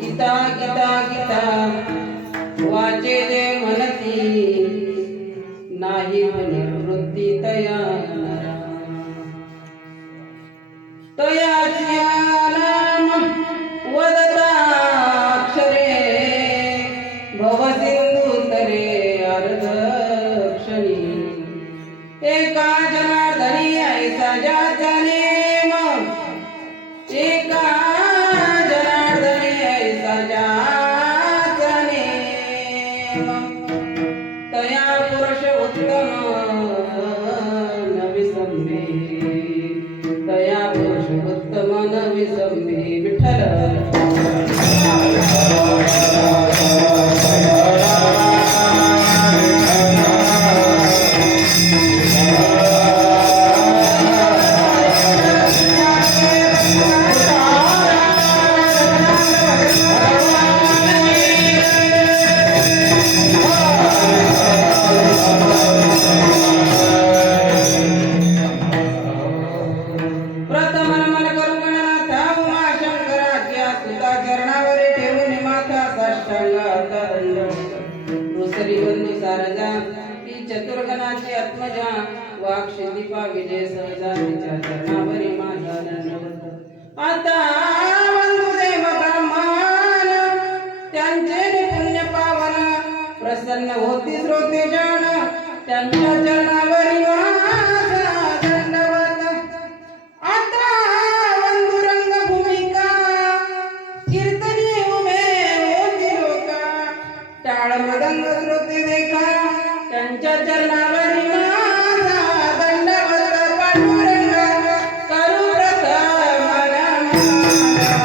गीता गीता गीता वाचे जे म्हणती नाही पुनर्वृत्ती तया नरा तयाची नाम वदताक्षरे भवसिंधू तरे अर्धक्षणी एका जनार्दनी ऐसा ज्याचा नेम एका जनार्दनी ऐसा ज्याचा नेम तया पुरुष उत्तम नविसंभे तया पुरुष उत्तम नविसंभे विठ्ठल चतुर्गणाची आत्मजा वाक्षदीपा विजय सहजा तिच्या चरणावरी माझा दंडवत आता वंदुदेव ब्राह्मण त्यांचे पुण्य पावन प्रसन्न होती श्रोते जन त्यांच्या चरणावरी माझा दंडवत आता वंदुरंग भूमिका कीर्तनी उभे होती लोका टाळ मृदंग श्रोते देखा त्यांच्या चरणावरी माझा दंडवत पांडुरंग करू प्रथम नमन पांडुरंग करू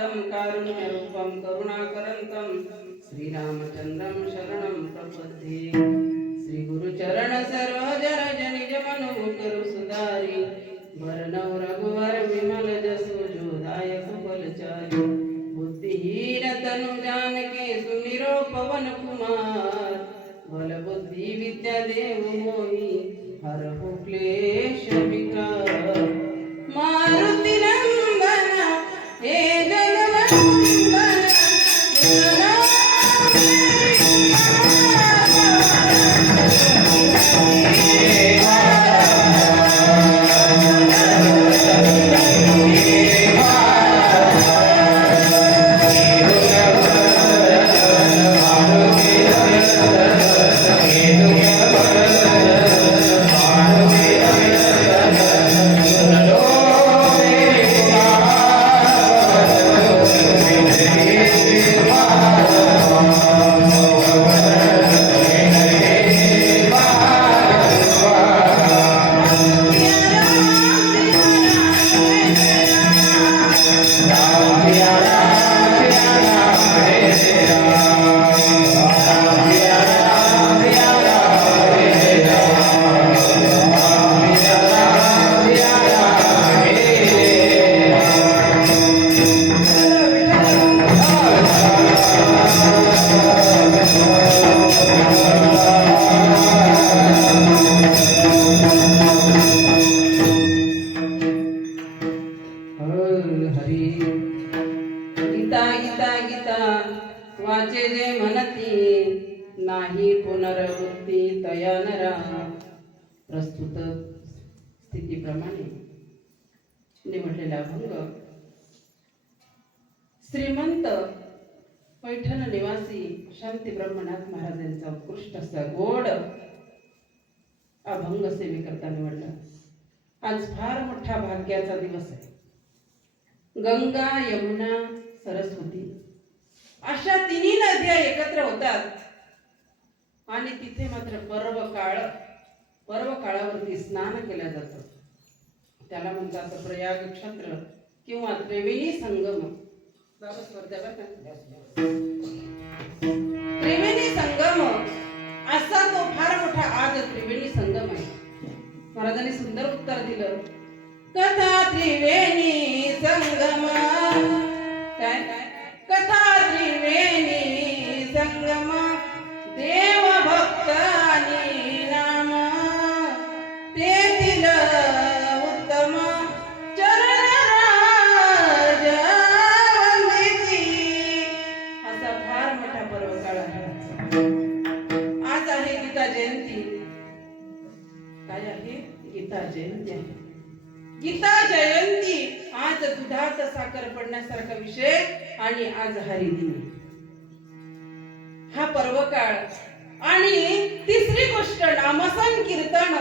प्रथम कारुण्यरूपं करुणाकरन्तं श्रीरामचन्द्रं शरणं प्रपद्ये श्रीगुरुचरण सरोज रज निज मनुकरु सुधारी भरनौ रघुवर विमल जसु जोदायक फलचारी बुद्धिहीन तनु जानके सुमिरो पवन कुमार बल बुद्धि विद्या देव मोहि हरहु क्लेश विकार मारुति नंदन हे जगवंदन स्थितीप्रमाणे निवडलेला अभंग श्रीमंत पैठण निवासी शांती ब्रह्मनाथ महाराज यांचा उत्कृष्ट असा गोड अभंग सेवेकरता निवडला. आज फार मोठा भाग्याचा दिवस आहे. गंगा, यमुना, सरस्वती अशा तिन्ही नद्या एकत्र होतात आणि तिथे मात्र पर्व काळावरती स्नान केलं जातं. त्याला म्हणतात प्रयाग क्षेत्र किंवा त्रिवेणी संगम. त्रिवेणी संगम असा तो फार मोठा आज त्रिवेणी संगम आहे. महाराजांनी सुंदर उत्तर दिलं. कथा त्रिवेणी संगम, काय कथा त्रिवेणी संगम, देव भक्तानी नाम तेथील उत्तम, चरण राज वंदिती. असा फार मोठा पर्व काळ आहे. आज आहे गीता जयंती. काय आहे? गीता जयंती आहे. गीता जयंती आज दुधात साखर पडण्यासारखा विषय आणि आज हरिदिन हा पर्व काळ. आणि तिसरी गोष्ट नामसंकीर्तन.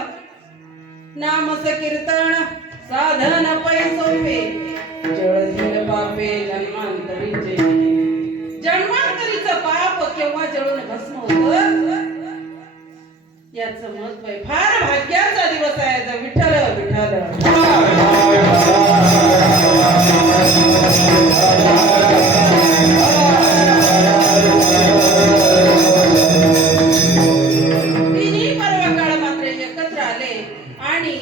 नामसंकीर्तन साधन पै सोपे, जळतील पापे जन्मांतरीचे. जन्मांतरीचं पाप केव्हा जळून भस्म होतं याचं महत्व आहे. फार भाग्याचा दिवस आहे. विठ्ठल विठ्ठल. तिन्ही पर्वकाळ मात्र एकत्र आले आणि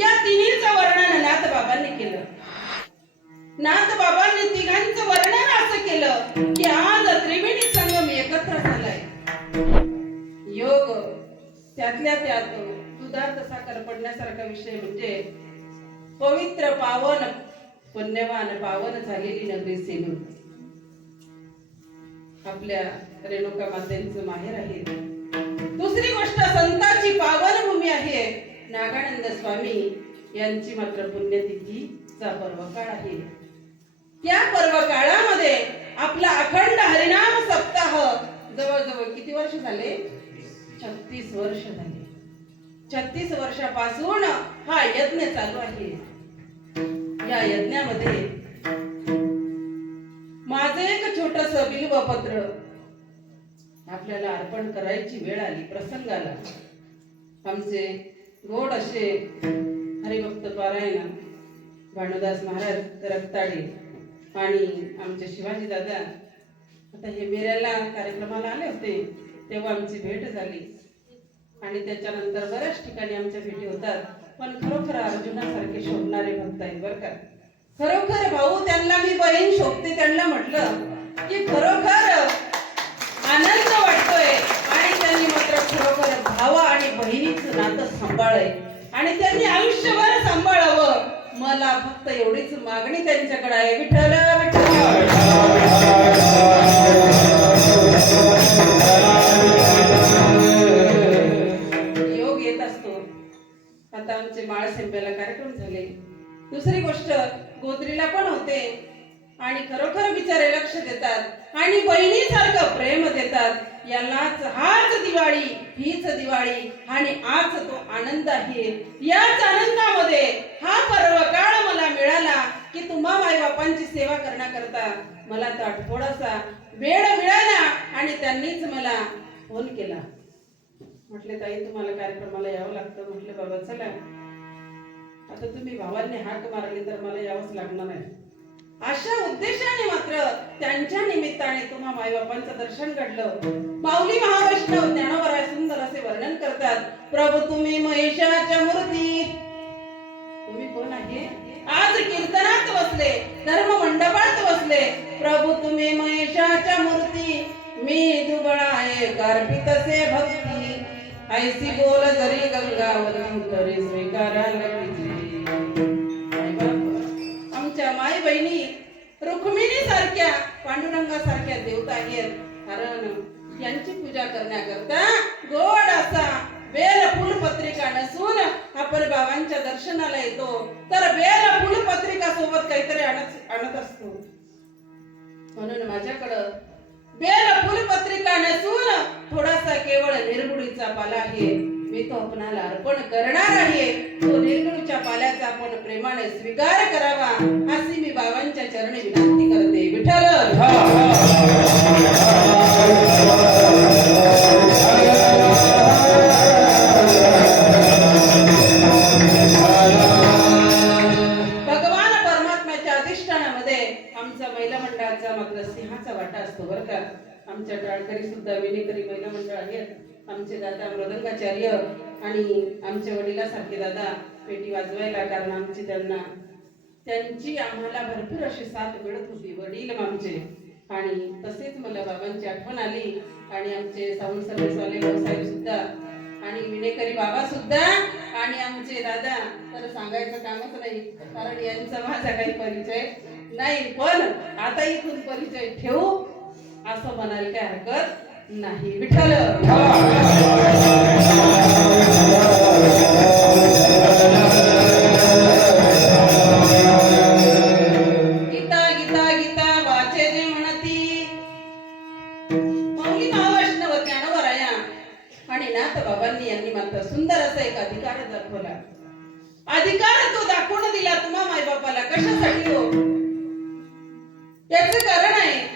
या तिन्हीचं वर्णन नाथबाबांनी केलं. नाथबाबांनी तिघांचं वर्णन असं केलं की आज त्रिवेणी संगम एकत्र झालाय. योग त्यातल्या त्यात दुधात साखर पडण्यासारखा विषय म्हणजे पवित्र पावन पुण्यवान पावन झालेली नगरी सेलू आपल्या रेणुका मातेचं माहेर आहे. दुसरी गोष्ट संतांची पावन भूमी आहे. नागानंद स्वामी यांची मात्र पुण्यतिथीचा पर्व काळ आहे. त्या पर्व काळामध्ये आपला अखंड हरिनाम सप्ताह जवळजवळ किती वर्ष झाले? 36 वर्ष झाले. 36 वर्षापासून हा यज्ञ चालू आहे. या यज्ञामध्ये माझं एक छोटस बिल्वपत्र आपल्याला अर्पण करायची वेळ आली, प्रसंग आला. आमचे गोड असे हरिभक्त पारायण भानुदास महाराज रक्ताडे आणि आमचे शिवाजी दादा आता हे मेऱ्याला कार्यक्रमाला आले होते. तेव्हा आमची भेट झाली आणि त्याच्यानंतर बऱ्याच ठिकाणी आमच्या भेटी होतात. पण खरोखर अर्जुनासारखे शोभणारे भक्त आहेत बरं का. खरोखर भाऊ त्यांना मी बहीण शोभते. त्यांना म्हटलं की खरोखर आनंद वाटतोय आणि त्यांनी मात्र खरोखर भावा आणि बहिणीचं नातं सांभाळलंय आणि त्यांनी आयुष्यभर सांभाळावं. मला फक्त एवढीच मागणी त्यांच्याकडे आहे. विठ्ठल विठ्ठल. आता आमचे माळ सेंब्याला कार्यक्रम झाले. दुसरी गोष्ट गोत्रीला पण होते आणि खरोखर बिचारे लक्ष देतात आणि बहिणीसारखं प्रेम देतात. यालाच हाच दिवाळी, हीच दिवाळी आणि आज तो आनंद आहे. याच आनंदामध्ये हा पर्व काळ मला मिळाला की तुम्हा माई बापांची सेवा करण्याकरता मला तर थोडासा वेळ मिळाला आणि त्यांनीच मला फोन केला. म्हटले ताई तुम्हाला कार्यक्रमाला यावं लागतं. म्हटलं बाबा चला. आता तुम्ही भावांनी हाक मारली तर मला यावंच लागणार आहे. अशा उद्देशाने मात्र त्यांच्या निमित्ताने तुम्हा माईबापांचं दर्शन घडलं. माऊली महावैष्णव ज्ञानोबराय सुंदर असे वर्णन करतात. प्रभू तुम्ही महेशाच्या मूर्ती. तुम्ही कोण आहे? आज कीर्तनात बसले, धर्म मंडपात बसले. प्रभू तुम्ही महेशाच्या मूर्ती, मी दुबळा आहे कार्पितसे भक्ती. ऐसी बोल जरी गंगावरी तरी स्वीकारायला आमच्या माई बहिणी रुक्मिणी सारख्या पांडुरंगा सारख्या देवता आहेत. कारण यांची पूजा करण्याकरता गोड असा बेल फुल पत्रिका नसून आपण बाबांच्या दर्शनाला येतो तर बेल फुल पत्रिका सोबत काहीतरी आणत असतो. म्हणून माझ्याकडं बेल फुल पत्रिका नसून थोडासा केवळ निर्गुणीचा पाला आहे. मी तो आपणाला अर्पण करणार आहे. तो निर्गुणीच्या पाल्याचा आपण प्रेमाने स्वीकार करावा अशी मी बाबांच्या चरणी विनंती करते. विठ्ठल भगवान परमात्म्याच्या अधिष्ठानामध्ये आमचा महिला मंडळाचा मात्र सिंहाचा वाटा असतो बरं का. आमच्या टाळकरी सुद्धा विनेकरी महिला मंडळ आहेत. आमचे दादा मृदंगाचार्य आणि आमच्या वडिलासारखे दादा पेटी वाजवायला, कारण आमची त्यांची आम्हाला भरपूर अशी साथ मिळत होती वडील आमचे. आणि तसेच मला बाबांची आठवण आली आणि आमचे सावंत सर्व्हिसवाले भाऊसाहेब सुद्धा आणि विनेकरी बाबा सुद्धा आणि आमचे दादा तर सांगायचं कामच नाही, कारण यांचा माझा काही परिचय नाही. पण आता इथून परिचय ठेवू असं म्हणायला काही हरकत नाही. विठ्ठल गीता गीता गीता वाचे जे म्हणती मौली महावैष्णव ज्ञानवराया आणि नाथ बाबांनी यांनी मात्र सुंदर असा एक अधिकार दाखवला. अधिकार तो दाखवून दिला तुम्हा मायबापाला. कशासाठी हो? याचे कारण आहे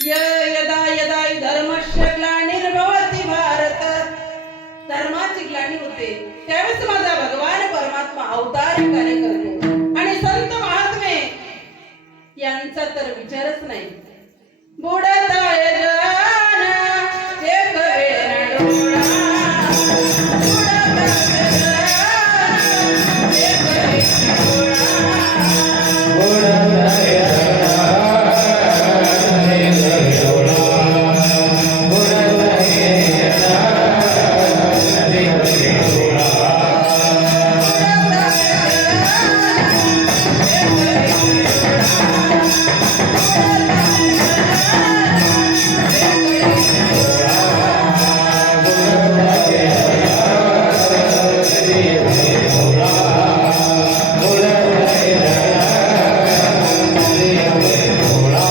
यदा यदा धर्मस्य ग्लानिर्भवति भारत. धर्माची ग्लानी होते त्यावेळेस माझा भगवान परमात्मा अवतार कार्य करतो आणि संत महात्मे यांचा तर विचारच नाही. बुडताय जान एक वेळ डोळा, बुडताय जान एक वेळ डोळा,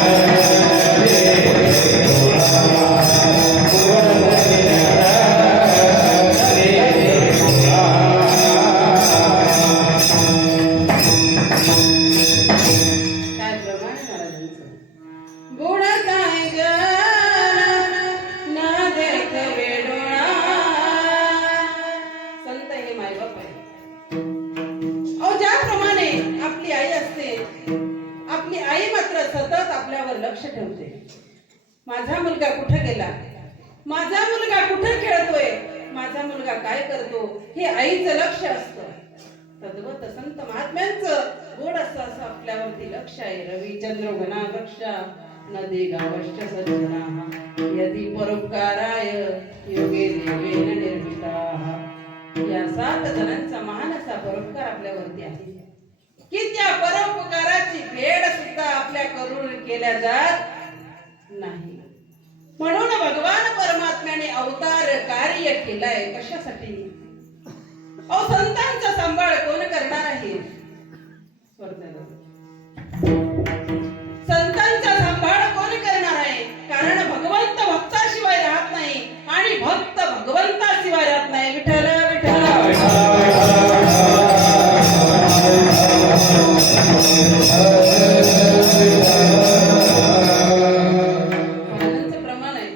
बुडताय लक्ष ठेवते. माझा मुलगा कुठे गेला, माझा मुलगा कुठे खेळतोय, माझा मुलगा काय करतो, हे आईचं लक्ष असतं. तद्वत संत महात्म्यांचं गोड असं आपल्यावरती लक्ष आहे. रविचंद्र घना वृक्षा नदी गावश्च सज्जनाः यदि परोपकाराय योगे देवेन निर्मिताः. या 7 जणांचा महान असा परोपकार आपल्यावरती आहे की त्या परोपकाराची फेड सुद्धा आपल्याकडून केल्या जात नाही. म्हणून भगवान परमात्म्याने अवतार कार्य केलाय. कशासाठी? संतांचा सांभाळ कोण करणार आहे? संतांचा सांभाळ कोण करणार आहे? कारण भगवंत भक्ताशिवाय राहत नाही आणि भक्त भगवंताशिवाय राहत नाही. विठ्ठल विठ्ठल प्रमाण आहे.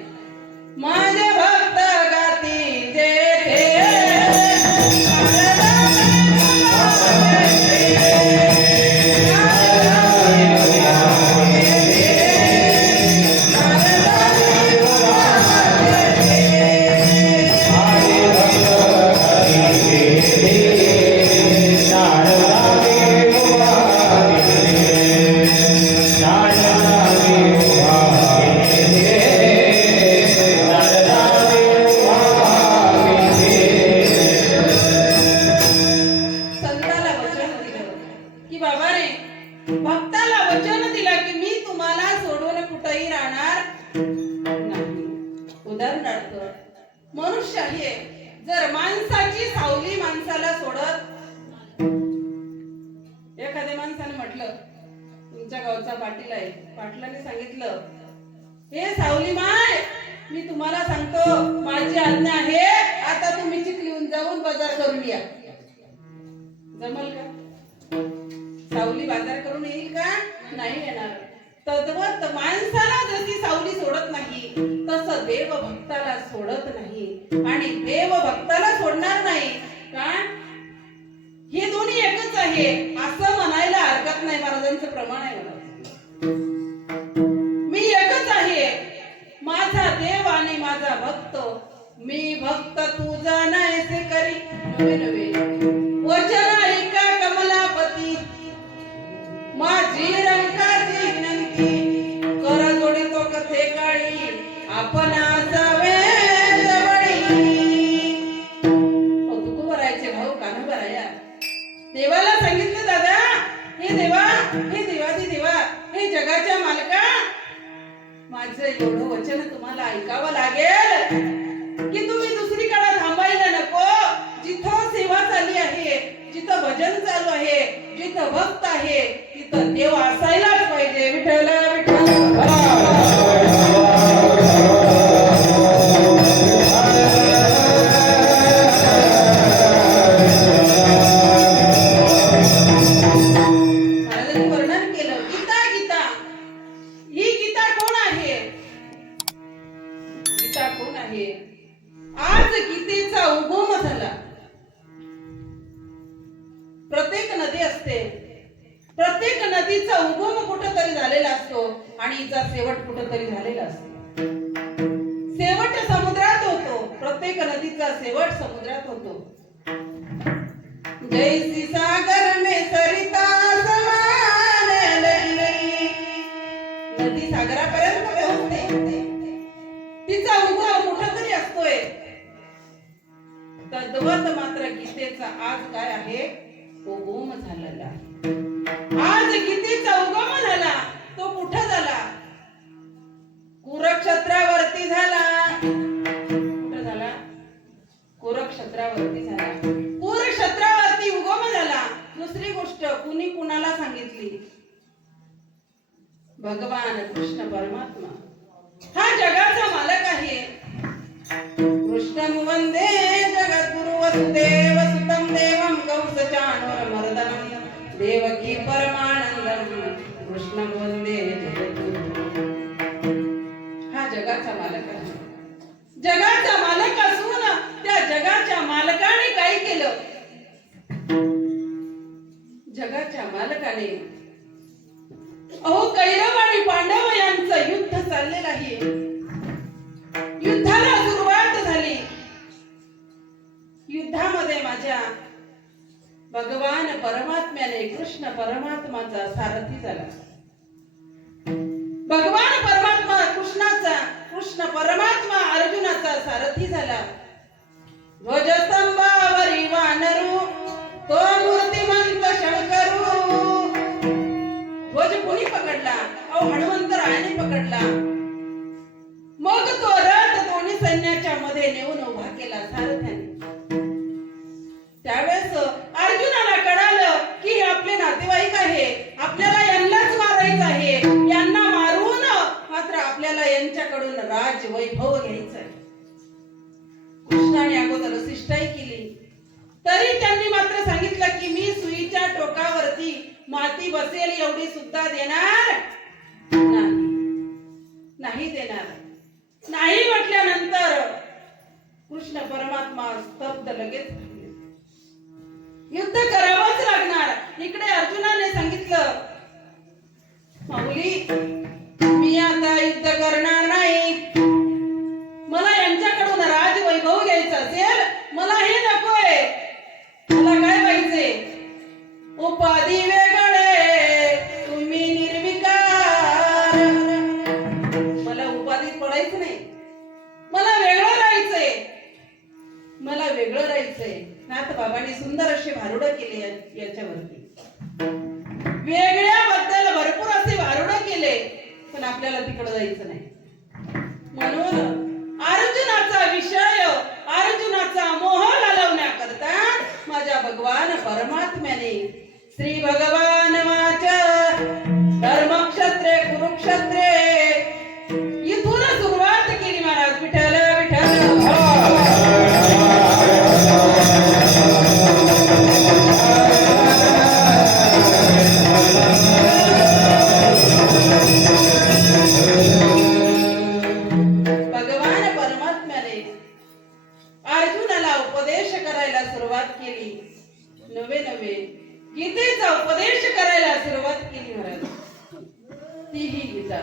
माझे भक्त गाती जे मनुष्य आहे. जर माणसाची सावली माणसाला सोडत, एखाद्या माणसाने म्हटलं तुमच्या गावचा पाटील आहे, पाटलाने सांगितलं हे सावली माय, मी तुम्हाला सांगतो माझी आज्ञा आहे, आता तुम्ही चिखलीहून जाऊन बाजार करून या. जमल का? सावली बाजार करून येईल का? नाही येणार. तद्वत माणसाला जशी सावली सोडत नाही तसं देव भक्ताला सोडत नाही आणि देव भक्ताला सोडणार नाही. का? हे दोन्ही एकच आहे असं म्हणायला हरकत नाही. महाराजांचं प्रमाण आहे. मी एकच आहे, माझा देव आणि माझा भक्त. मी भक्त तुझा नाहीसे करी नवे नवे वचन ऐका कमलापती, माझी रंकाची विनंती कर जोडी तो कथे काळी आपण असावे जवळी. तुको भरायचे भाऊ कान भराया. देवाला सांगितलं दादा, हे देवा, हे देवादी देवा, हे जगाच्या मालका, माझं एवढं वचन तुम्हाला ऐकावं लागेल की तुम्ही दुसरीकडे थांबायला नको. जिथं सेवा चालली आहे, जिथं भजन चालू आहे, जिथं भक्त आहे, तिथं देव असायलाच पाहिजे. विठ्ठल महाराजांनी वर्णन केलं. गीता गीता ही गीता कोण आहे? गीता कोण आहे? आज गीतेचा उगम झाला. प्रत्येक नदी असते, प्रत्येक नदीचा उगम कुठेतरी झालेला असतो आणि हिचा शेवट कुठेतरी झालेला असतो. शेवट समुद्रात होतो. प्रत्येक नदीचा शेवट समुद्रात होतो. जैसी सागर में सरिता समान लई, नदी सागरापर्यंत पोहोचते, तिचा उगम कुठेतरी असतोय. तद्वत मात्र गीतेचा आज काय आहे? उगम झालेला आहे. आज गीतेचा उगम झाला. तो कुठं झाला? कुरुक्षेत्रावरती झाला. कुठं झाला? कुरुक्षेत्रावरती झाला. कुरुक्षेत्रावरती उगम झाला. दुसरी गोष्ट कुणी कुणाला सांगितली? भगवान कृष्ण परमात्मा हा जगाचा मालक आहे. कृष्णं वंदे जगद्गुरु वसुदेव सुतं देवं कंसचाणूरमर्दनं देवकी परमानंदं कृष्णं वंदे जगद्गुरु. हा जगाचा मालक आहे. जगाचा मालक असून त्या जगाच्या मालकाने काय केलं? जगाच्या मालकाने अहो कैरव आणि पांडव यांचं युद्ध चाललेलं आहे. युद्धाला सुरुवात झाली. युद्धामध्ये माझ्या भगवान परमात्म्याने कृष्ण परमात्माचा सारथी झाला. भगवान परमात्मा कृष्णाचा, कृष्ण परमात्मा अर्जुनाचा सारथी झाला. ध्वजस्तंभावरी वानरू तो मूर्तिमंत शंकरू. ध्वज कोणी पकडला? अहो हनुमंतरायाने पकडला. मग तो रथ दोन्ही सैन्याच्या मध्ये नेऊन उभा केला सारथ्याने. त्यावेळेस अर्जुनाला कळालं की हे आपले नातेवाईक आहे, आपल्याला यांनाच मारायचं आहे. यांना मारून मात्र आपल्याला यांच्याकडून राज वैभव घ्यायचं आहे. कृष्णाने अगोदर शिष्टाई केली, तरी त्यांनी मात्र सांगितलं की मी सुईच्या टोकावरती माती बसेल एवढी सुद्धा देणार नाही देणार नाही म्हटल्यानंतर कृष्ण परमात्मा स्तब्ध लगेच झाले. युद्ध करावंच लागणार. इकडे अर्जुनाने सांगितलं माऊली मी आता युद्ध करणार नाही. मला यांच्याकडून राज वैभव घ्यायचं असेल, मला हे नकोय. मला काय पाहिजे? उपाधी वेगळे तुम्ही निर्विकार. मला उपाधीत पडायचं नाही. मला वेगळं राहायचंय. मला वेगळं राहायचंय. नाथ बाबांनी सुंदर असे भारुड केले याच्यावरती. वेगळ्याबद्दल भरपूर असे भारुड केले, पण आपल्याला तिकडे जायचं नाही. म्हणून अर्जुनाचा विषय श्री भगवान वाच धर्मक्षत्रे कुरुक्षत्रे इथून सुरुवात केली महाराज. विठ्ठल विठ्ठल भगवान परमात्म्याने अर्जुनाला उपदेश करायला सुरुवात केली. नवे नवे गीतेचा उपदेश करायला सुरुवात केली महाराज. ती ही गीता.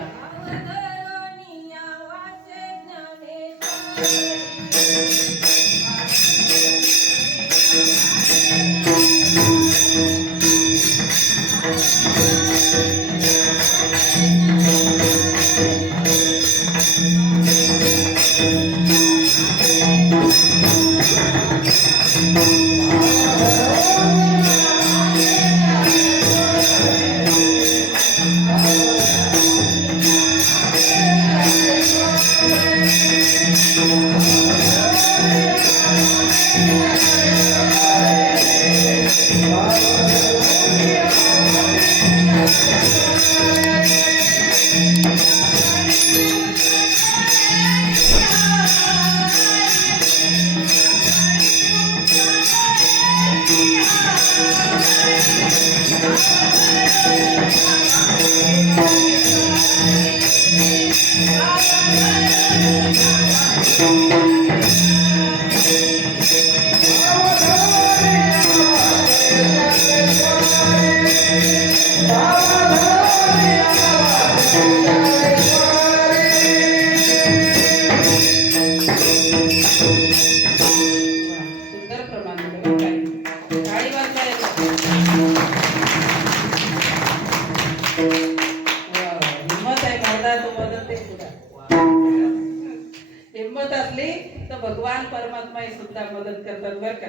हिम्मत असली तर भगवान परमात्मा ही सुद्धा मदत करतात बर का.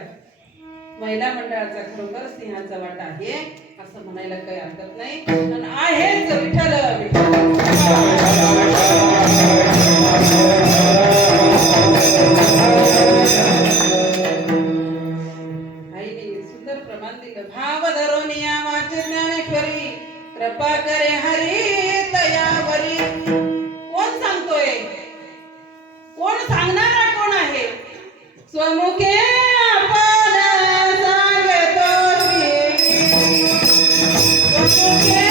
महिला मंडळाचा खरोखर सिंहाचा वाटा आहे असं म्हणायला काही हरकत नाही. पण आहेच विठ्ठल आईने सुंदर प्रमाण दिलं. भाव धरोनिया वाचे ज्ञानेश्वरी कृपा करे हरी तयावरी. कोण सांगतोय? कोण सांगणारा कोण आहे? स्वमुखे आपण सांगतो स्वमुखे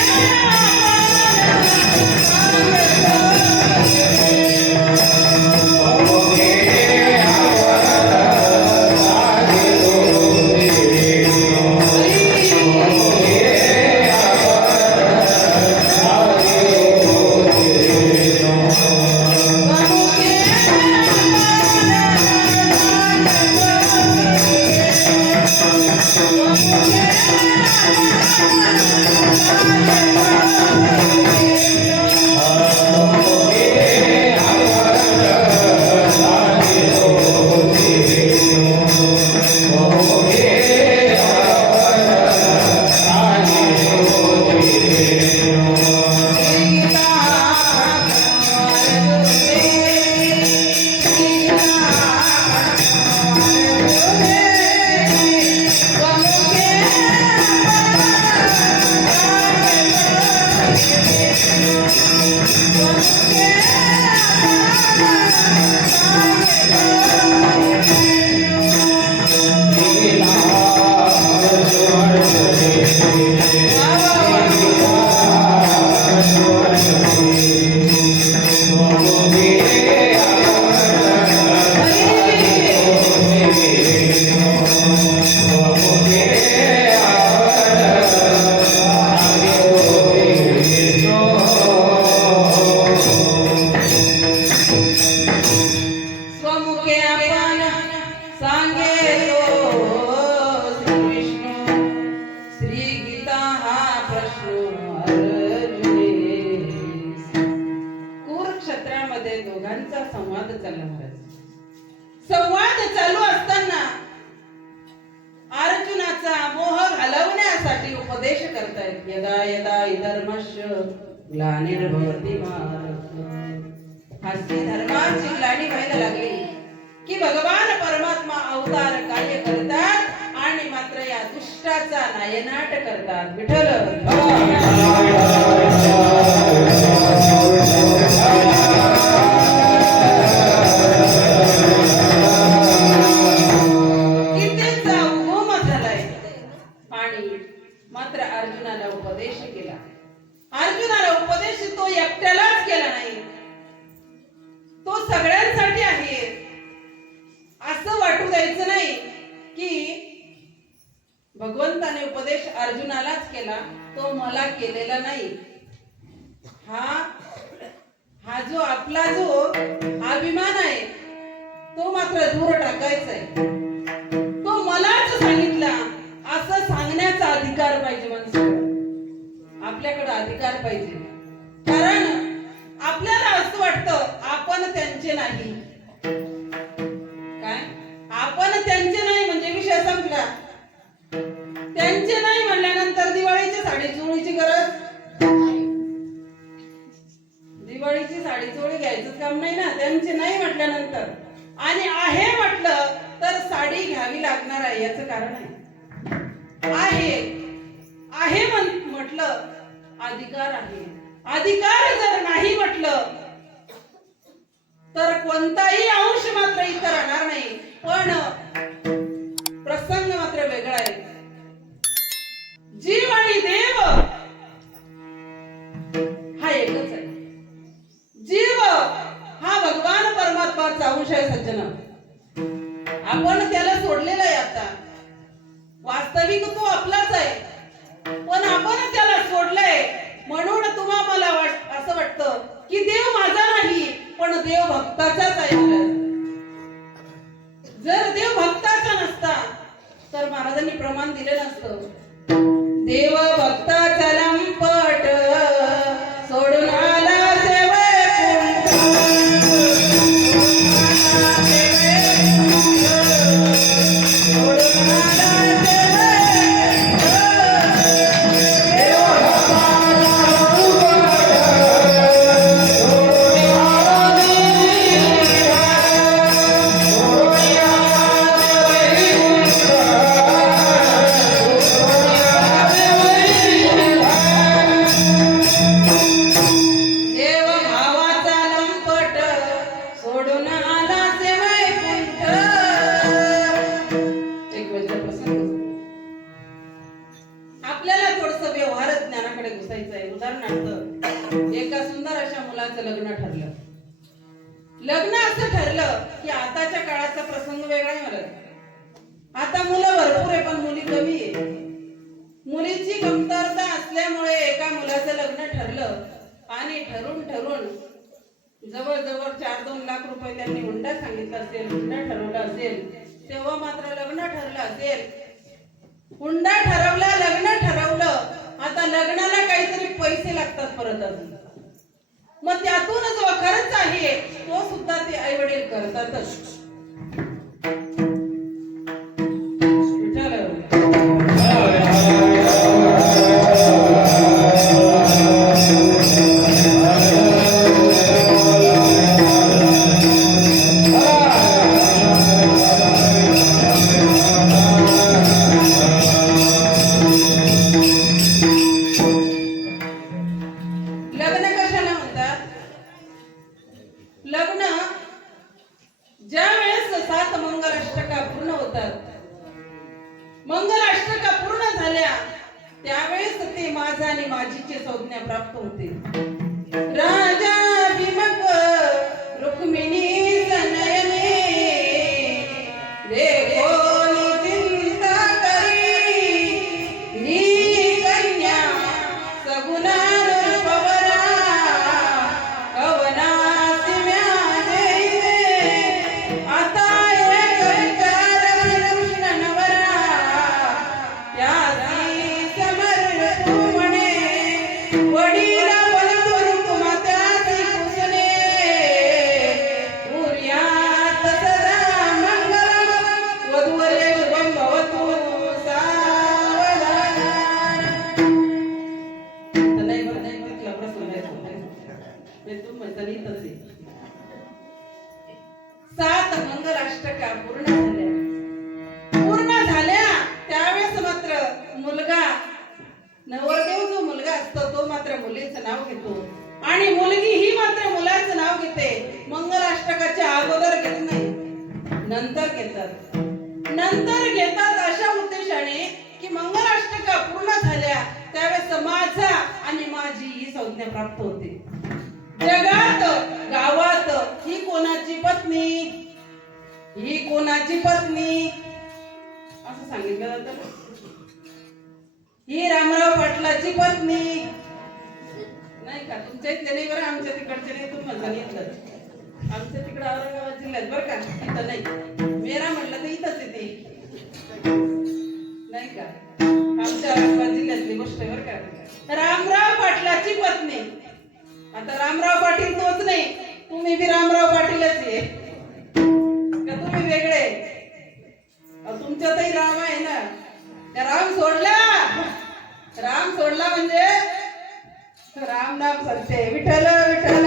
संवाद चालू असताना अर्जुनाचा मोह घालवण्यासाठी उपदेश करतायत. यदा यदा धर्मस्य ग्लानिर्भवति भारत. हास्य धर्माची ग्लानी व्हायला लागली की भगवान परमात्मा अवतार कार्य करतात आणि मात्र या दुष्टाचा प्रेमाचा नायनाट करतात. विठ्ठल गीतेचा उगम झालाय आणि मात्र अर्जुनाला उपदेश केला. अर्जुनाला उपदेश तो एकट्यालाच केला नाही, तो सगळ्यांसाठी आहे. असं वाटू द्यायचं नाही की भगवंताने उपदेश अर्जुनालाच केला, तो मला केलेला नाही. हा जो आपला जो अभिमान आहे तो मात्र दूर टाकायचा आहे. तो मलाच सांगितला असं सांगण्याचा अधिकार पाहिजे माणसाला. आपल्याकडे अधिकार पाहिजे, कारण आपल्याला असं वाटतं आपण त्यांचे नाही. काय आपण त्यांचे नाही म्हणजे विषय संपला. त्यांचे नाही म्हणल्यानंतर दिवाळीची साडी चोळीची गरज, दिवाळीची साडी चोळी घ्यायचं काम नाही ना त्यांचे नाही म्हटल्यानंतर. आणि आहे म्हटलं तर साडी घ्यावी लागणार आहे याचं कारण आहे. आहे म्हटलं अधिकार आहे. अधिकार जर नाही म्हटलं तर कोणताही अंश मात्र इथं राहणार नाही. पण प्रसंग मात्र वेगळा आहे. जीव आणि देव हा एकच आहे. जीव हा भगवान परमात्माचा अंश आहे सज्जन. आपण त्याला सोडलेला आहे. आता वास्तविक तो आपलाच आहे, पण आपण त्याला सोडलंय. म्हणून मला असं वाटतं की देव माझा नाही पण देव भक्ताचाच आहे. जर देव भक्ताचा नसता तर महाराजांनी प्रमाण दिलं नसतं. देव भक्ताचा लंपट सोडून आला लग्न असं ठरलं की आताच्या काळाचा प्रसंग वेगळा आहे. मला आता मुलं भरपूर आहे पण मुली कमी आहे. मुलीची कमतरता असल्यामुळे एका मुलाचं लग्न ठरलं आणि ठरून जवळजवळ 4-2 लाख रुपये त्यांनी हुंडा सांगितला असेल, हुंडा ठरवला असेल. तेव्हा मात्र लग्न ठरलं असेल. हुंडा ठरवला, लग्न ठरवलं. आता लग्नाला काहीतरी पैसे लागतात परत अजून. मग त्यातून जो खर्च आहे तो सुद्धा ते आई वडील करतातच. लग्न ज्या वेळेस 7 मंगलाष्टका पूर्ण होतात, मंगलाष्टका पूर्ण झाल्या त्यावेळेस ते माझा आणि माझीची संज्ञा प्राप्त होते. राजा विमक रुक्मिणी सनयने देखो चिंता करी नी कन्या सगुना मुलाचं नाव घेतो आणि मुलगी ही मात्र मुलाचं नाव घेते. मंगलाष्टकाच्या अगोदर घेत नाही, नंतर घेतात अशा उद्देशाने की मंगलाष्टका पूर्ण झाल्या त्यावेळेस माझा आणि माझी ही संज्ञा प्राप्त होते. जगात गावात ही कोणाची पत्नी, ही कोणाची पत्नी असं सांगितलं जातं. ही रामराव पाटलाची पत्नी नाही का? तुमच्या इथले नाही बरं, आमच्या तिकडचे नाही. तुम्हाला सांगितलं आमच्या तिकडे औरंगाबाद जिल्ह्यात बरं का, इथं नाही. मेरा म्हटलं तर इथंच येते नाही का? आमच्या औरंगाबाद जिल्ह्यातली गोष्ट आहे बरं का. रामराव पाटलाची पत्नी. आता रामराव पाटील तोच नाही, तुम्ही बी रामराव पाटीलच आहे का? तुम्ही वेगळे? तुमच्यातही राम आहे ना. त्या राम सोडला म्हणजे राम नाम सांगते विठ्ठल विठ्ठल.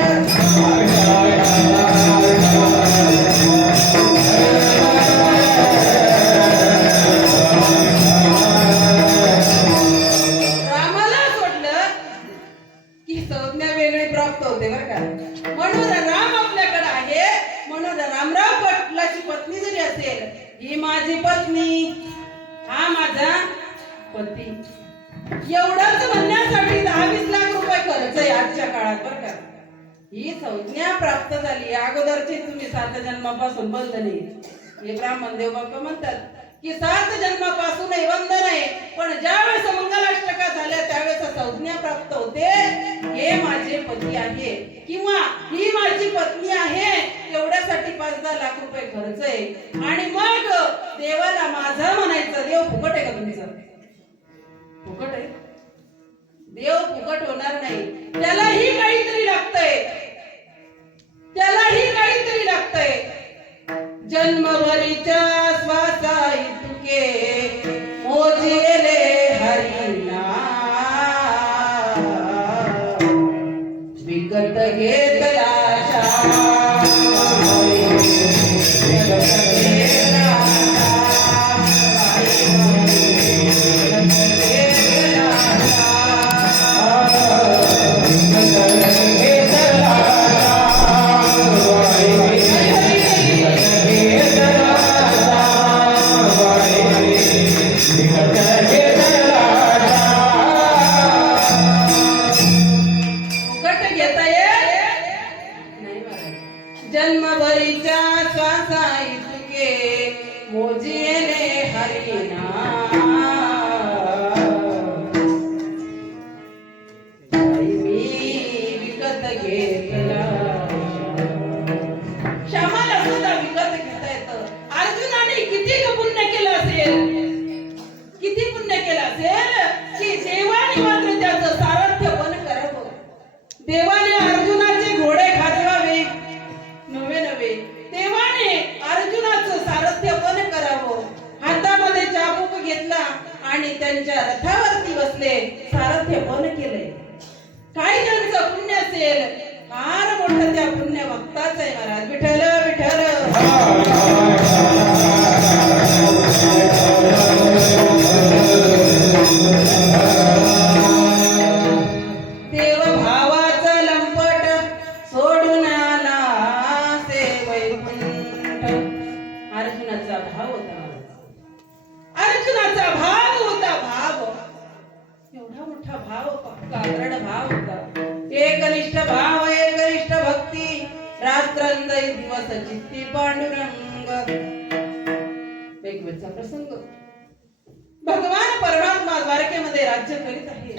रामाला सोडलं की संज्ञा वेगळी प्राप्त होते बरं का. म्हणून राम आपल्याकडे आहे, म्हणून रामराव पाटलाची पत्नी जरी असेल, ही माझी पत्नी, हा माझा पती, एवढंच म्हणण्यासाठी 10-20 लाख रुपये खर्च आहे आजच्या काळात बरं का. ही संज्ञा प्राप्त झाली. अगोदरची तुम्ही 7 जन्मापासून बंद नाही. हे ब्राह्मण देव बाबा म्हणतात की 7 जन्मापासून बंधन आहे, पण ज्या वेळेस मंगलाष्टका झाल्या त्यावेळेस संज्ञा प्राप्त होते, हे माझे पती आहे किंवा ही माझी पत्नी आहे. एवढ्यासाठी 5-10 लाख रुपये खर्च आहे. आणि मग देवाला माझा म्हणायचं. देव फुकट आहे का तुमचं? फुकट आहे? देव फुकट होणार नाही. त्यालाही काहीतरी लागतंय, जन्मभरीच्या श्वासा इतके मोजिले हरिना, विकत घेतला जन्मभरीच्या श्वासा इतके मोजिले हरिना, मी विकत घेतला. श्यामाला सुद्धा विकत घेता येतं. अर्जुनाने किती पुण्य केलं असेल की देवाने मात्र त्याचं सारथ्य पण करावं. देवाने अर्जुनाचे घोडे खाजवावे नवे, देवाने अर्जुनाचं सारथ्य पण करावं. हातामध्ये चाबूक घेतला आणि त्यांच्या रथावरती बसले, सारथ्य पण केले. काय त्यांचं पुण्य असेल? फार मोठं त्या पुण्य भक्ताच आहे महाराज. विठ्ठल विठ्ठल. देव भावाचा लंपट सोडून आला से वैकुंठ. अर्जुनाचा भाव होता, अर्जुनाचा भाव होता. एवढा मोठा भाव, पक्का दृढ भाव होता. एकनिष्ठ भाव, एकनिष्ठ भक्ती, रात्रंदै दिवस चित्ती पांडुरंग. वेगवेगळा प्रसंग. भगवान परमात्मा द्वारकेमध्ये राज्य करीत आहे.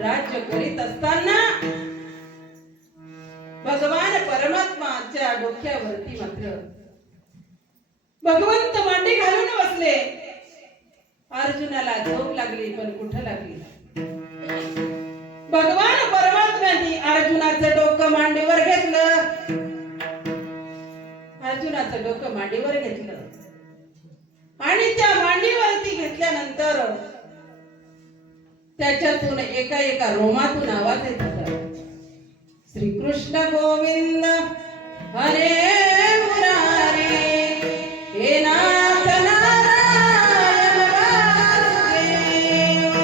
राज्य करीत असताना भगवान परमात्माच्या डोक्यावरती मात्र भगवंत मांडी घालून बसले. अर्जुनाला झोप लागली, पण कुठं लागली? भगवान परमात्म्याने अर्जुनाचं डोकं मांडीवर घेतलं. अर्जुनाचं डोकं मांडीवर घेतलं आणि त्या मांडीवरती घेतल्यानंतर त्याच्यातून एका रोमातून आवाज येत होता. श्रीकृष्ण गोविंद हरे मुरारे, हे नाथ नारायण वासुदेव.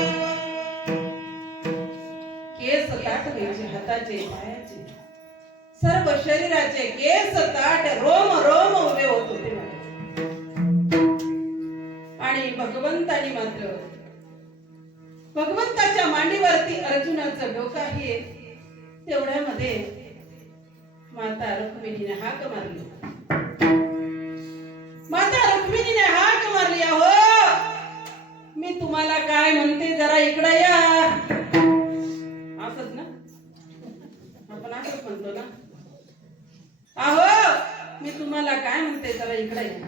केस ताठ हाताचे पायाचे सर्व शरीराचे केस ताट रोम रोम उभे होत होते आणि भगवंतानी मात्र भगवंताच्या मांडीवरती अर्जुनाचं डोकं आहे तेवढ्यामध्ये माता रुक्मिणीने हाक मारली. माता रुक्मिणीने हाक मारली, अहो मी तुम्हाला काय म्हणते जरा इकडे या. असंच ना, आपण असंच म्हणतो ना, अहो मी तुम्हाला काय म्हणते जरा इकडे या.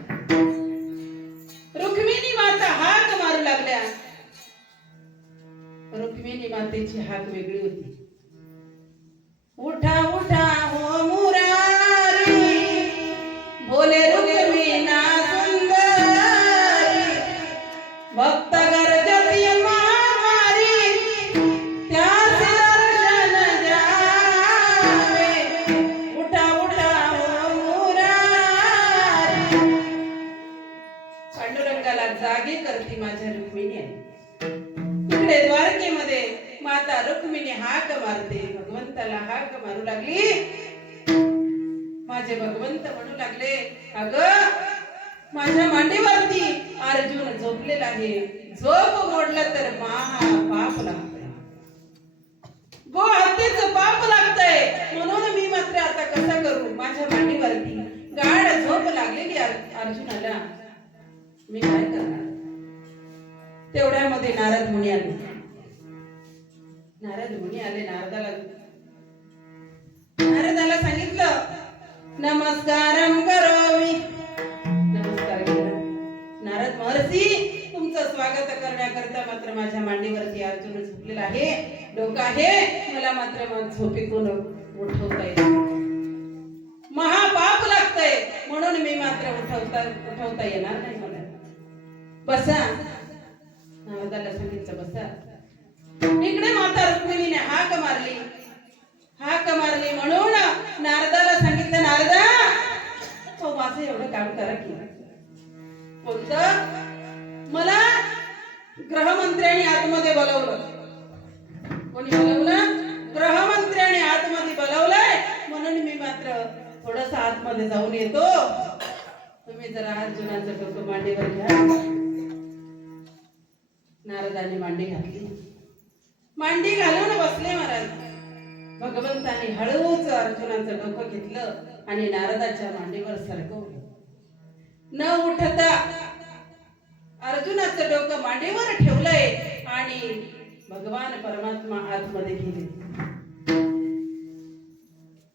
रुक्मिणी माता हाक मारू लागल्या. रुक्मिणी मातेची हाक वेगळी होती. उठा उठा हो मुरारी बोले रुक्मिणा सुंदरी भक्त गरजती महामारी त्यास दर्शन द्यावे. उठा उठा हो मुरारी. पांडुरंगाला जागे करती माझ्या रुक्मिणी आहे. इकडे द्वारकेमध्ये माता रुक्मिणी हाक मारते. भगवंताला हाक मारू लागली. माझे भगवंत म्हणू लागले, अगं माझ्या मांडीवरती अर्जुन झोपलेला आहे. झोप मोडलं तर महा पाप लागतंय, गो हत्येचं पाप लागतंय. म्हणून मी मात्र आता कसं करू. माझ्या मांडीवरती गाढ झोप लागलेली अर्जुनाला, मी काय करणार. तेवढ्यामध्ये नारद मुनी आले. नारद मुनी आले. नारदाला सांगितलं, नमस्कारम करोमि. नमस्कार केला. नारद महर्षी तुमचं स्वागत करण्याकरता मात्र माझ्या मांडीवरती अर्जुन झोपलेला आहे, डोकं आहे. मला मात्र झोपेतून उठवता येत, महापाप लागतंय. म्हणून मी मात्र उठवता येणार नाही मला. बसा. नारदाला सांगितलं बसा. इकडे माता रुक्मिणीने हाक मारली. हाक मारली म्हणून नारदाला सांगितलं, नारदा तो माझं एवढं काम करा की. कोणतं. मला गृहमंत्र्यांनी आतमध्ये बोलवलं. कोणी बोलवलं. गृहमंत्र्यांनी आतमध्ये बोलवलंय. म्हणून मी मात्र थोडस आतमध्ये जाऊन येतो. तुम्ही जरा अर्जुनाचं डोकं मांडीवर घ्या. नारदाने मांडी घातली. मांडी घालून बसले महाराज. भगवंताने हळूच अर्जुनाचं डोकं घेतलं आणि नारदाच्या मांडीवर सरकवलं. न उठता अर्जुनाचं डोकं मांडीवर ठेवलंय आणि भगवान परमात्मा आतमध्ये गेले.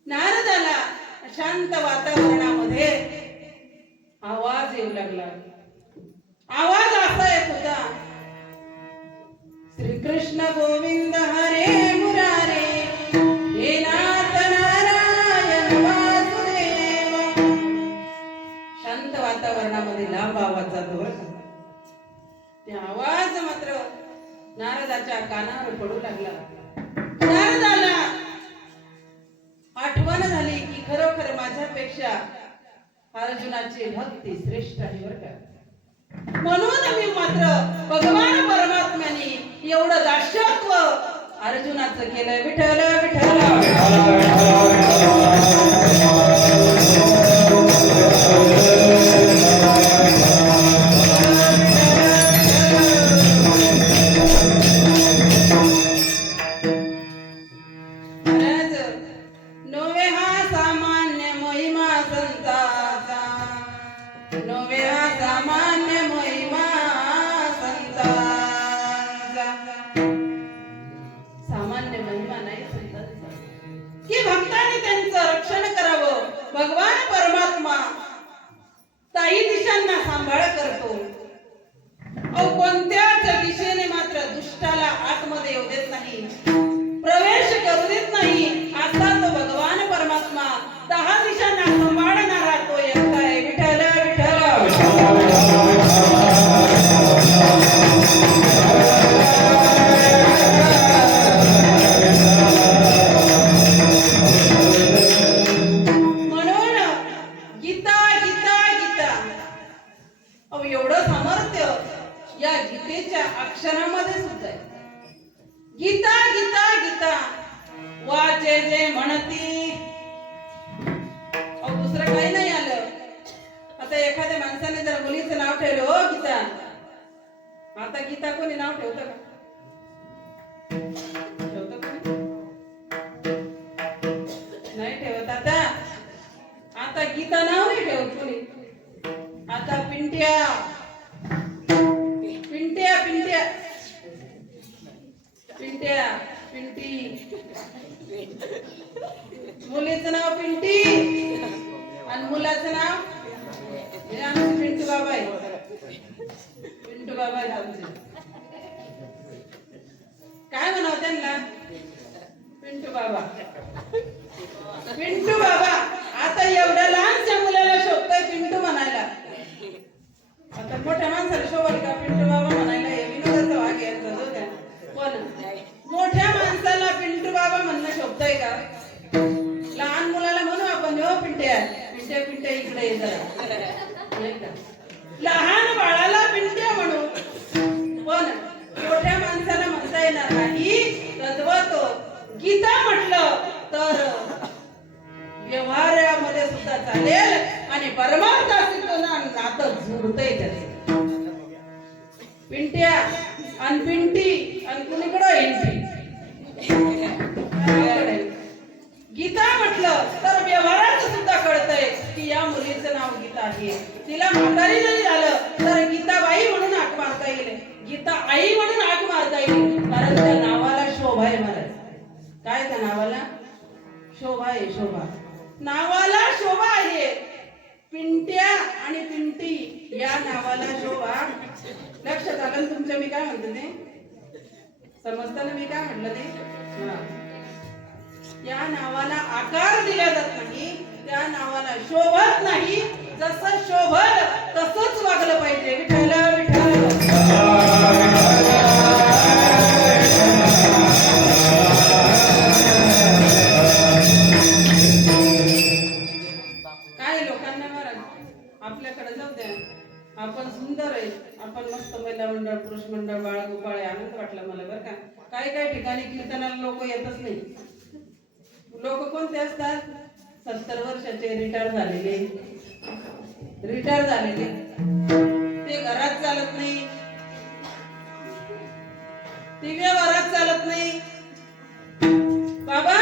नारदाला शांत वातावरणामध्ये आवाज येऊ लागला. आवाज असा येत होता, श्री कृष्ण गोविंद हरे मुरारे हे नाथ नारायण वासुदेव. शांत वातावरणामध्ये लांब आवाज जातो बरं का. ते आवाज मात्र नारदाच्या कानावर पडू लागला. नारदाला आठवण झाली की खरोखर माझ्यापेक्षा अर्जुनाची भक्ती श्रेष्ठ आहे बरं का. म्हणून मी मात्र भगवान परमात्म्याने एवढं दास्यत्व अर्जुनाचं केलंय. विठ्ठल विठ्ठल. नोवे हा सामान्य महिमा संताचा. नोवे हा सामान्य महिमा संताचा. सामान्य महिमा नाही संतांचा की भक्तांनी त्यांचं रक्षण करावं. भगवान परमात्मा ताई दिशांना सांभाळ करतो. कोणत्याच दिशेने मात्र दुष्टाला आतमध्ये येऊ देत नाही, प्रवेश करू देत नाही. असा तो भगवान परमात्मा 10 दिशांना सांभाळणारा तो एकटा आहे. विठ्ठल विठ्ठल. म्हणून गीता गीता गीता. एवढं सामर्थ्य या गीतेच्या अक्षरामध्ये सुद्धा आहे. गीता गीता गीता. वाचे जे म्हणती. अहो दुसरं काही नाही आलं. आता एखाद्या माणसाने जर मुलीचं नाव ठेवलं हो गीता, आता गीता कोणी नाव ठेवतं का? ठेवतं कोणी? नाही ठेवत. आता गीता नाव नाही ठेवत कोणी. आता पिंट्या पिंट्या पिंट्या पिंट्या पिंटी. मुलीचं नाव पिंटी आणि मुलाचं नाव हे आमचे पिंटू बाबा आहे. पिंटू बाबा आहे आमचे. काय म्हणावं त्यांना? पिंटू बाबा. पिंटू बाबा. आता एवढ्या लहानच्या मुलाला शोभतोय पिंटू म्हणायला. आता मोठ्या माणसाला शोभल का पिंटू बाबा म्हणायला? हे विनोदाचा भाग यायचा जो त्या. पण मोठ्या माणसाला पिंटू बाबा म्हणणं शोभतंय का? लहान मुलाला म्हणू आपण हो पिंट्या पिंट्या पिंट्या इकडे ये जरा, नाही का? लहान बाळाला पिंट्या म्हणू, पण मोठ्या माणसाला म्हणता येणार नाही. तद्वतो गीता म्हटलं तर व्यवहारामध्ये सुद्धा चालेल आणि परमार्थाशी नातं जुळतंय त्याचे. पिंट्या आणि पिंटी आणि कुणीकडं हिंटी. गीता म्हटलं तर व्यवहारात सुद्धा कळतंय की या मुलीचं नाव गीता आहे. तिला म्हातारी जरी झालं तर गीताबाई म्हणून हाक मारता येईल, गीता आई म्हणून हाक मारता येईल. कारण त्या नावाला शोभा आहे. मला काय त्या नावाला शोभा आहे. शोभा नावाला शोभा आहे. पिंट्या आणि पिंटी या नावाला शोभा. लक्षात आलं तुमच्या? मी काय म्हणते ते समजतं ना? मी काय म्हटलं ते? या नावाला आकार दिला जात नाही, त्या नावाला शोभत नाही. जसं शोभल तसंच वागलं पाहिजे. विठ्ठल विठ्ठल. काय लोकांना महाराज आपल्याकडे जाऊ द्या, आपण सुंदर आहे, आपण मस्त महिला मंडळ पुरुष मंडळ बाळगोपाळ आहे. आनंद वाटला मला बरं का. काही ठिकाणी कीर्तनाला लोक येतच नाही. लोक कोणते असतात? 70 वर्षाचे रिटायर झालेले. ते घरात चालत नाही, ते व्यवहारात चालत नाही. बाबा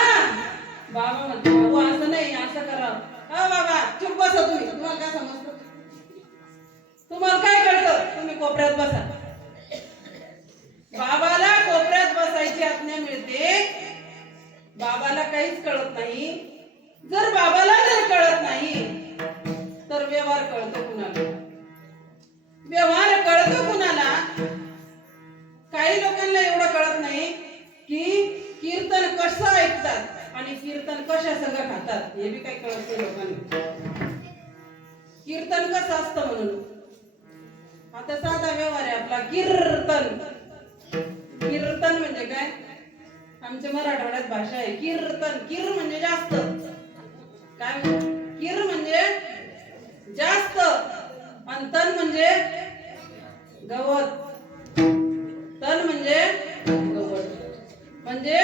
बाबा म्हणतो बाबू असं नाही, असं करा. हा बाबा चुप बसा तुम्ही. तुम्हाला काय समजतं? तुम्हाला काय कळतं? तुम्ही कोपऱ्यात बसा. बाबाला कोपऱ्यात बसायची आज्ञा मिळते. बाबाला काहीच कळत नाही. जर बाबाला कळत नाही तर व्यवहार कळतो कुणाला? व्यवहार कळतो कुणाला? काही लोकांना एवढं कळत नाही की कीर्तन कसं ऐकतात आणि कीर्तन कशा संग खातात. हे बी काही कळत नाही लोकांना. कीर्तन कसं असतं म्हणून. आता साधा व्यवहार आहे आपला. कीर्तन. कीर्तन म्हणजे काय? आमच्या मराठवाड्यात भाषा आहे कीर्तन. कीर म्हणजे जास्त. काय? कीर म्हणजे जास्त आणि तन म्हणजे गवत. तन म्हणजे गवत म्हणजे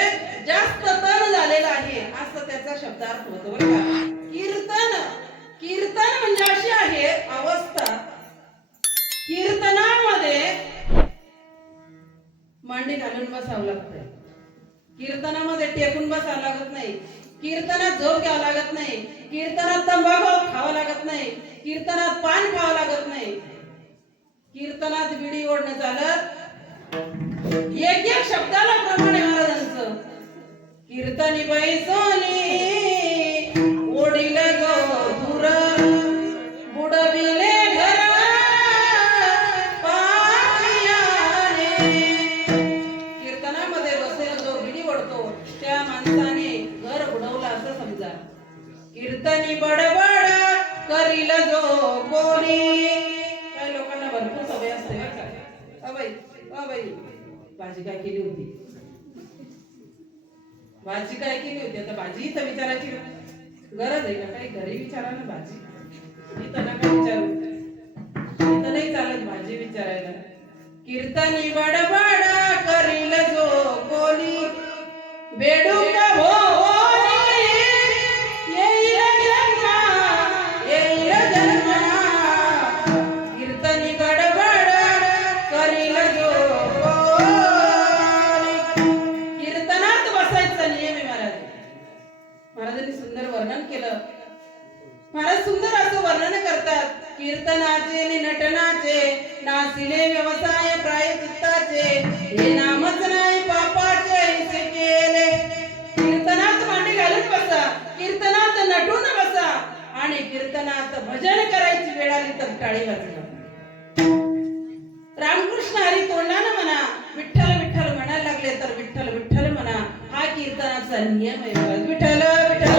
जास्त तण झालेलं आहे असं त्याचा शब्दार्थ होतो बरं का. कीर्तन. कीर्तन म्हणजे अशी आहे अवस्था. कीर्तनामध्ये मांडी घालून बसावं लागतं. कीर्तनामध्ये टेकून बसावं लागत नाही. कीर्तनात झोप घ्यावं लागत नाही. कीर्तनात तंबाखू खावं लागत नाही. कीर्तनात पान खावं लागत नाही. कीर्तनात बिडी ओढणं चालत. एक एक शब्दाला प्रमाण आहे महाराजांचं. कीर्तनी बैसोनी ओढील गधुर बुडविले घर पापियाने. कीर्तनामध्ये बसेल जो बिडी ओढतो त्या माणसाने घर बुडवलं असं समजा. कीर्तनी बडबड करील जो कोणी. काही लोकांना भरपूर सवय असते बरं का. बाई भाजी काय केली होती? भाजी काय केली होती? आता भाजी तर विचारायची गरज आहे का? काही घरी विचारा ना भाजी. इथं नका विचारू. इथं नाही चालत भाजी विचारायला. कीर्तनी बडबड करील जो कोणी बेडूक भो कीर्तनाचे नि नटनाचे, नासिले व्यवसाय प्रायचित्ताचे, हे नामच नाही पापाचे ऐसे केले. कीर्तनात मांडी घालून बसा, कीर्तनात नटून बसा, आणि कीर्तनात भजन करायची वेळ आली तर टाळी वाजवा. रामकृष्ण हरी तोंडानं म्हणा, विठ्ठल विठ्ठल म्हणायला लागले तर विठ्ठल विठ्ठल म्हणा. हा कीर्तनाचा नियम आहे. विठ्ठल विठ्ठल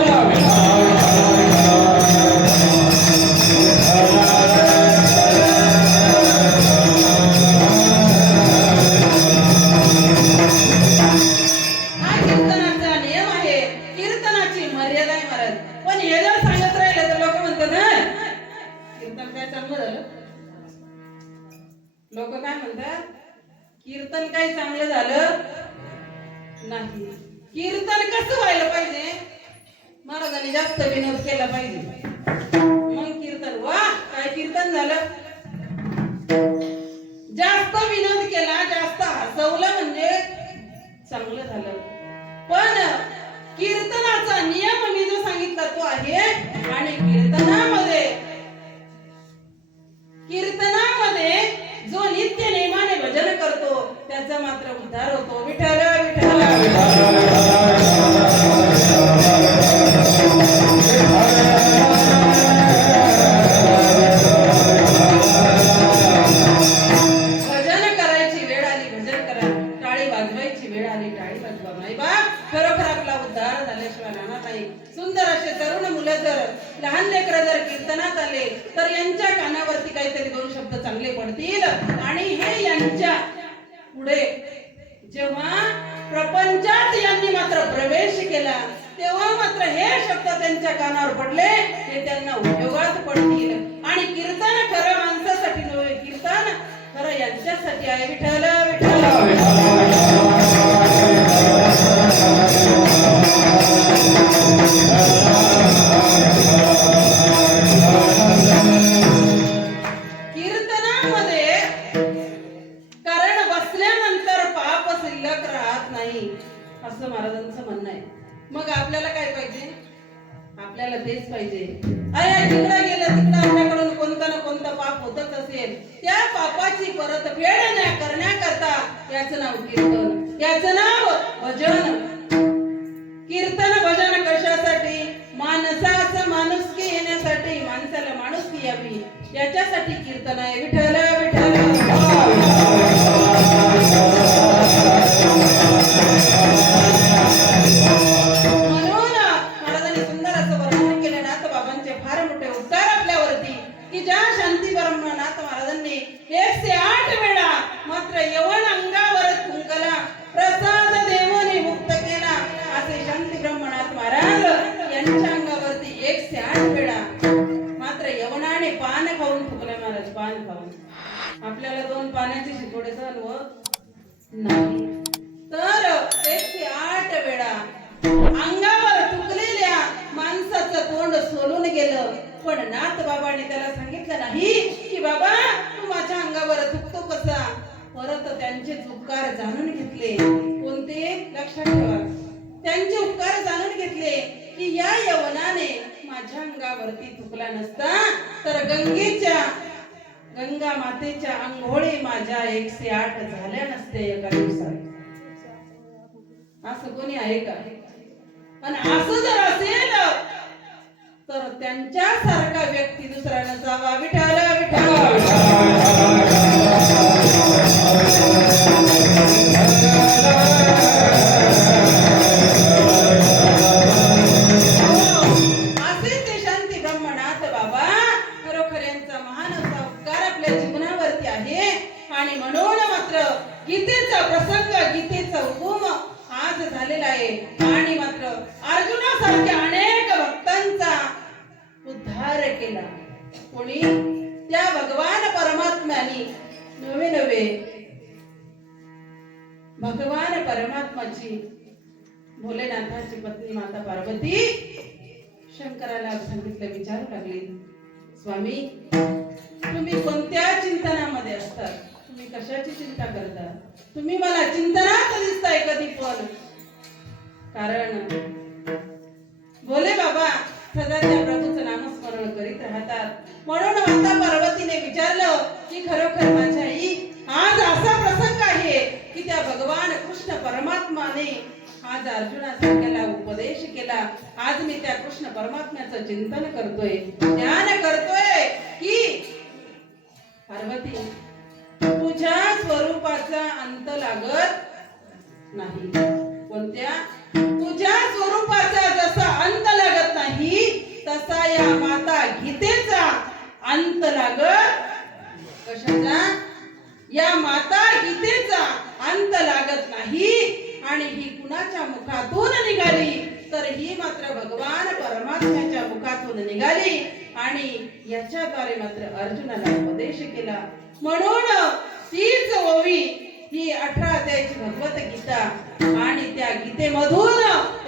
लोक काय म्हणतात, कीर्तन काही चांगलं झालं नाही. कीर्तन कसं व्हायला पाहिजे, महाराजांनी जास्त विनोद केला पाहिजे, मग कीर्तन वा काय कीर्तन झालं. जास्त विनोद केला, जास्त हसवलं म्हणजे चांगलं झालं. पण कीर्तनाचा नियम मी जो सांगितला तो आहे. आणि कीर्तनामध्ये जो नित्य नेमाने भजन करतो त्याचा मात्र उद्धार होतो. विठ्ठल विठ्ठल भजन करायची वेळ आली भजन करा, टाळी वाजवायची वेळ आली टाळी वाजवा. नाही बा, खरोखर आपला उद्धार झाल्याशिवाय राहणार नाही. सुंदर असे तरुण मुलं जर, लहान लेकरं जर कीर्तनात आले तर यांच्या कानावरती काहीतरी दोन शब्द चांगले पडतील. आणि हे यांच्या पुढे जेव्हा प्रपंचात यांनी मात्र प्रवेश केला तेव्हा मात्र हे शब्द त्यांच्या कानावर पडले, हे त्यांना उपयोगात पडतील. आणि कीर्तन खरं माणसासाठी नव्हे, कीर्तन खरं यांच्यासाठी आहे. विठ्ठल विठ्ठल असं महाराजांचं म्हणणं आहे. मग आपल्याला काय पाहिजे, आपल्याला तेच पाहिजे. अरे तिकडे गेलं तिकडे आपल्याकडून कोणता ना कोणता पाप होतच असेल, त्या पापाची परतफेड करण्याकरता याचं नाव कीर्तन, याचं नाव भजन. कीर्तन भजन कशासाठी, माणसाच माणुसकी येण्यासाठी, माणसाला माणुसकी यावी याच्यासाठी कीर्तन आहे. विठ्ठल विठ्ठल आपल्याला दोन पाण्याचे शितोडे सहन होत नाही, तर 108 वेळा अंगावर थुकलेल्या माणसाचं तोंड सोलून गेलं. पण नाथ बाबांनी त्याला सांगितलं नाही की बाबा तू माझ्या अंगावर थुकतो कसा. परत त्यांचे उपकार जाणून घेतले. कोणते, लक्षात ठेवा, त्यांचे उपकार जाणून घेतले की या यवनाने माझ्या अंगावरती थुकला नसता तर गंगा मातेच्या अंघोळी माझ्या 108 झाल्या नसते एका दिवसात. असं कोणी आहे का? पण असं जर असेल तर त्यांच्यासारखा व्यक्ती दुसरा नसावा. विठ्ठल विठ्ठल गीतेचा प्रसंग, गीतेचा हुकूम आज झालेला आहे. आणि मात्र अर्जुनासारख्या अनेक भक्तांचा उद्धार केला. कोणी, त्या भगवान परमात्म्याने नवे भगवान परमात्माची, भोलेनाथाची पत्नी माता पार्वती शंकराला सांगितलं, विचारू लागली, स्वामी तुम्ही कोणत्या चिंतनामध्ये असतात, तुम्ही कशाची चिंता करता, तुम्ही मला चिंतनात दिसताय कधी पण. कारण भोले बाबा सदा त्या प्रभूचं नामस्मरण करीत राहतात. म्हणून माता पार्वती विचारलं की खरोखर माझी आई आज असा प्रसंग आहे की त्या भगवान कृष्ण परमात्माने आज अर्जुनासारख्याला उपदेश केला. आज मी त्या कृष्ण परमात्म्याचं चिंतन करतोय, ध्यान करतोय की पार्वती तुझ्या स्वरूपाचा अंत लागत नाही. कोणत्या? तुझ्या स्वरूपाचा जसा अंत लागत नाही तसा या माता गीतेचा अंत लागत. कशाचा? या माता गीतेचा अंत लागत नाही. आणि ही कुणाच्या मुखातून निघाली तर ही मात्र भगवान परमात्म्याच्या मुखातून निघाली आणि याच्याद्वारे मात्र अर्जुनाला उपदेश केला. म्हणून तीच ओवी ही 18 अध्यायाची भगवत गीता आणि त्या गीतेमधून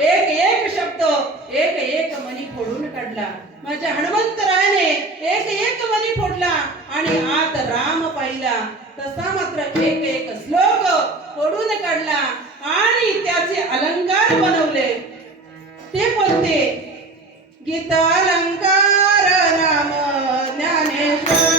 एक एक शब्द एक एक मणी फोडून काढला. माझ्या हनुमंतरायाने एक एक मणी फोडला आणि आत राम पाहिला. तसा मात्र एक एक श्लोक फोडून काढला आणि त्याचे अलंकार बनवले. ते कोणते? गीता अलंकार नाम ज्ञानेश्वरी.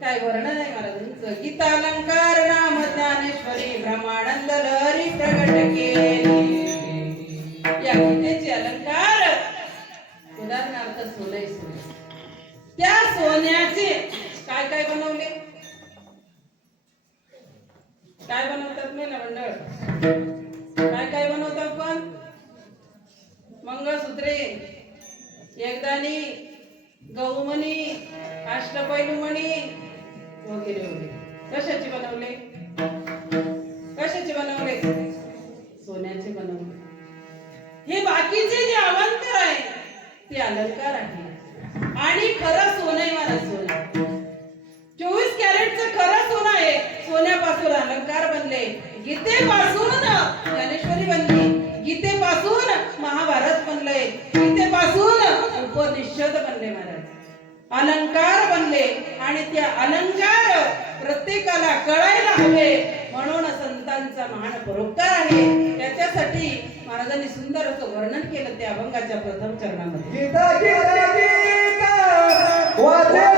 काय वर्णन आहे महाराजांचं. गीता अलंकार नाम ज्ञानेश्वरी ब्रह्मानंद लहरी प्रगट केली. या गीतेचे अलंकार उदाहरणार्थ सोने. त्या सोन्याचे काय काय बनवले? काय बनवतात महिला मंडळ? काय काय बनवतात? पण मंगळसूत्रे, एकदाणी, गौमणी, अष्टपैलुमणी वगैरे वगैरे. कशाचे बनवले? कशाचे बनवले? सोन्याचे बनवले. हे बाकीचे जे अवांतर आहे ते अलंकार आहे. आणि खरं सोनं आहे मला सोनं. 24 कॅरेटचं खरं सोनं आहे. सोन्यापासून अलंकार बनले. गीतेपासून ज्ञानेश्वरी बनली. गीतेपासून महाभारत बनले. गीतेपासून उपनिषद बनले महाराज. अलंकार बनले आणि त्या अलंकार प्रत्येकाला कळायला हवे म्हणून संतांचा महान परोपकार आहे. त्याच्यासाठी महाराजांनी सुंदर असं वर्णन केलं त्या अभंगाच्या प्रथम चरणामध्ये. गीता गीता गीता वाचे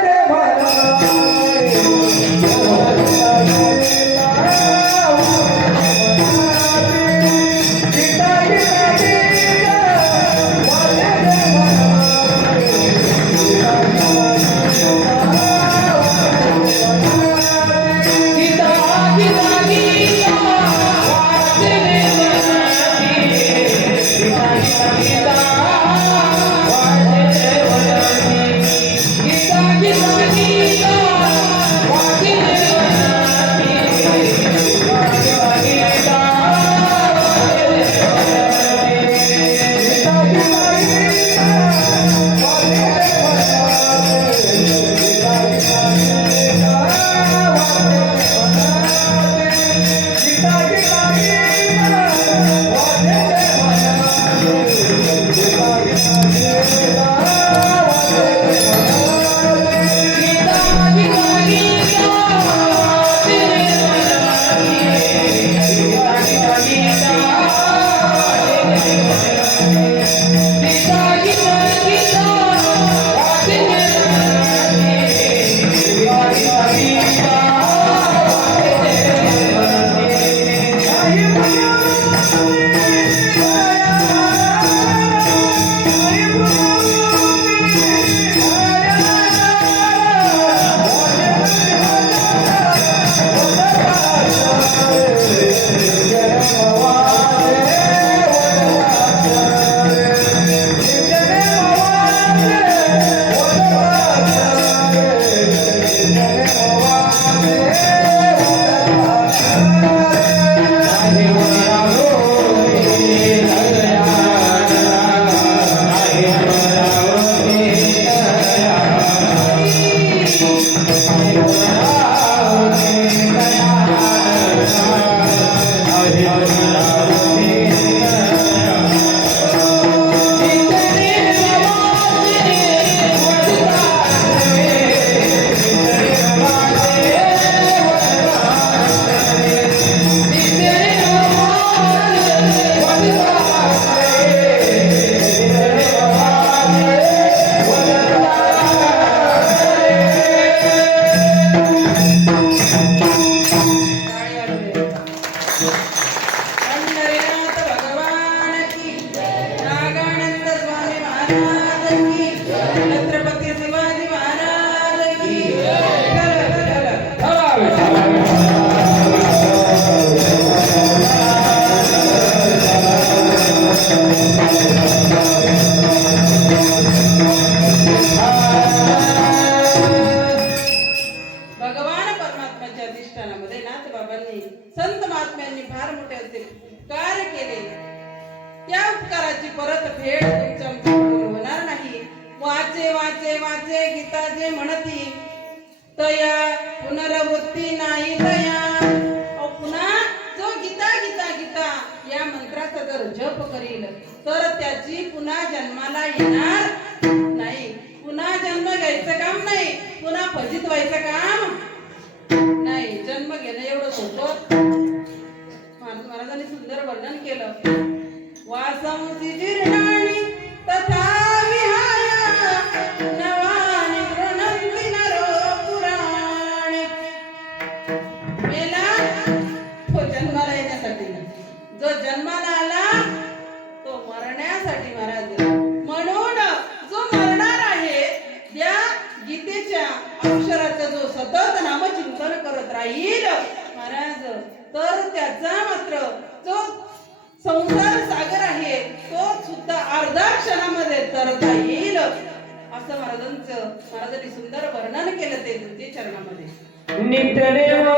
संत महात्म्यांनी फार मोठे असे कार्य केले, त्या उपकाराची परतफेड तुमच्याकडून होणार नाही. वाचे वाचे वाचे गीता जे म्हणती तया पुनरावृत्ती नाही तया. पुन्हा जो गीता गीता गीता या मंत्राचा जर जप करील तर त्याची पुन्हा जन्माला येणार नाही. पुन्हा जन्म घ्यायचं काम नाही, पुन्हा फजित व्हायचं काम नाही. जन्म घेणं एवढं सोपं. महाराजांनी सुंदर वर्णन केलं. वासंसी जीर्णानि तथा विहाय नवानि गृह्णन्ति नरो पुराणे. मेला तो जन्माला येण्यासाठी, जो जन्माला आला तो मरण्यासाठी. महाराज म्हणून जो मरणार आहे त्या गीतेच्या अक्षराचा जो सतत नामचिंतन करत राहील महाराज, तर त्याचा मात्र जो संसार सागर आहे तो सुद्धा अर्धा क्षणामध्ये तरता येईल. असं महाराजांनी सुंदर वर्णन केलं ते तुमच्या चरणामध्ये. नित्यदेव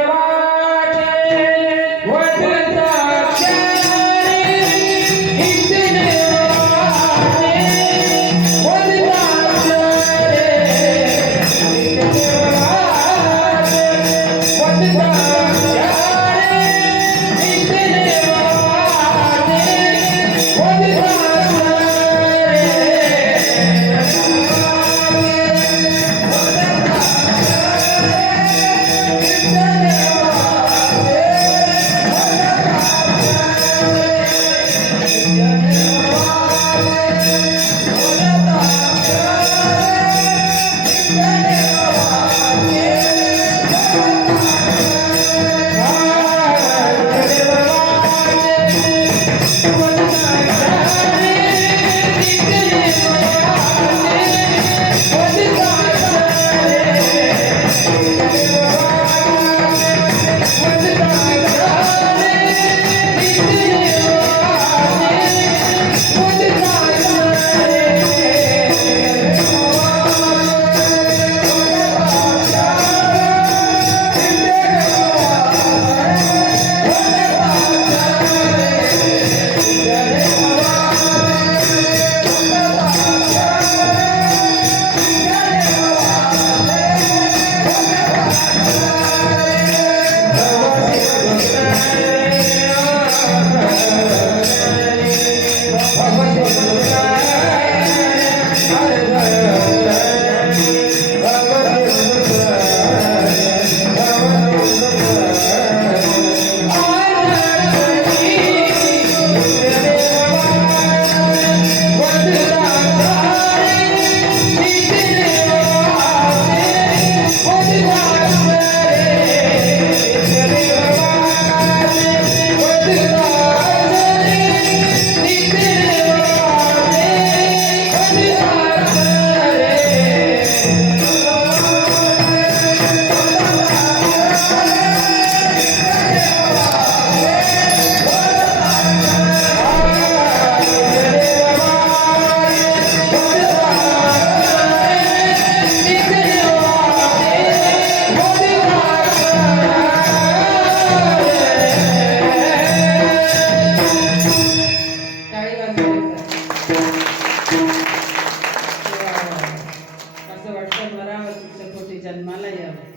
जन्माला यावं.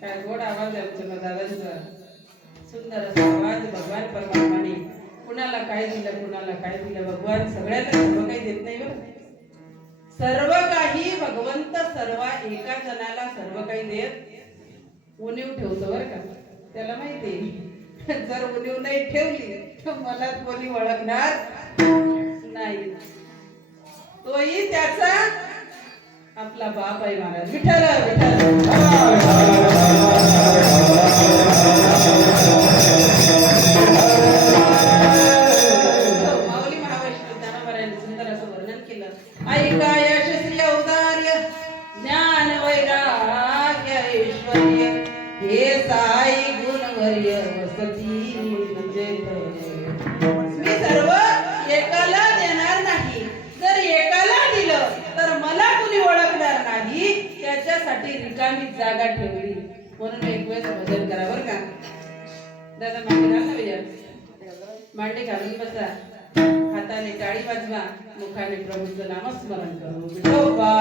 काय गोड आवाज आहे आमच्या दादांचा. सुंदर असा आवाज. भगवान परमात्माने कुणाला काय दिलं, कुणाला काय दिलं. भगवान सगळ्याला सर्व काही देत नाही बरं. सर्व काही भगवंत सर्व एका जणाला सर्व काही देत उणीव ठेवतो बरं का. त्याला माहिती आहे जर उणीव नाही ठेवली तर मनात कोणी ओळखणार नाही. तोही त्याचा आपला बाप आहे महाराज. विठ्ठल विठ्ठल. माऊली महावैष्णव ज्ञानोबारायांनी सुंदर असं वर्णन केलं. ऐका यश श्री औदार्य ज्ञान वैराग्य ऐश्वर्य हे साई गुणवर्य वसती म्हणजे. मी सर्व एकाला देणार नाही. जर एकाला दिलं तर मला कुणी ओळखणार नाही. त्याच्यासाठी रिकामी जागा ठेवली. म्हणून एक वेळेस भजन करा बरं का. दादा मांडी घाल ना भैया, मांडी घालून बसा, हाताने टाळी वाजवा, मुखाने प्रभूचं नामस्मरण करू. विठोबा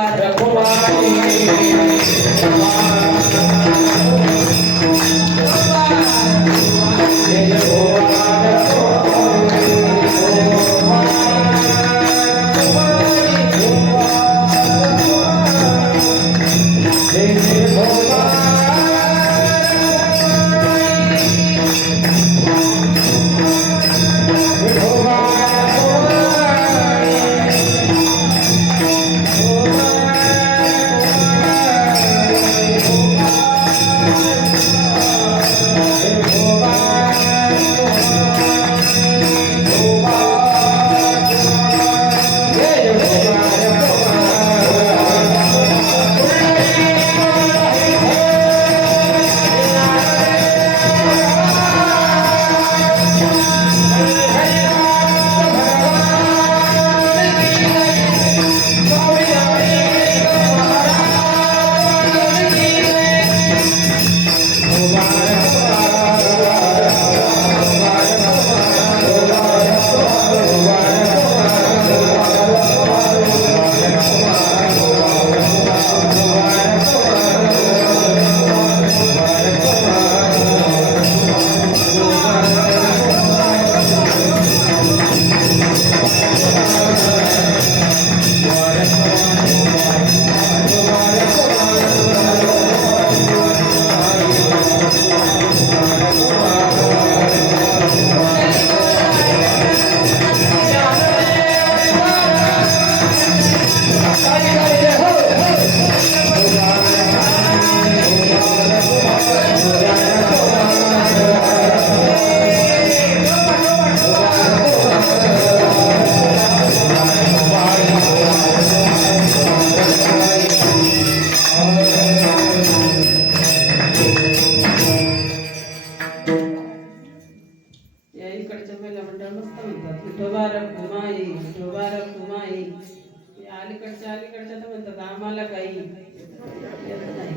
अलीकडच्या तर म्हणतात आम्हाला काही येत नाही.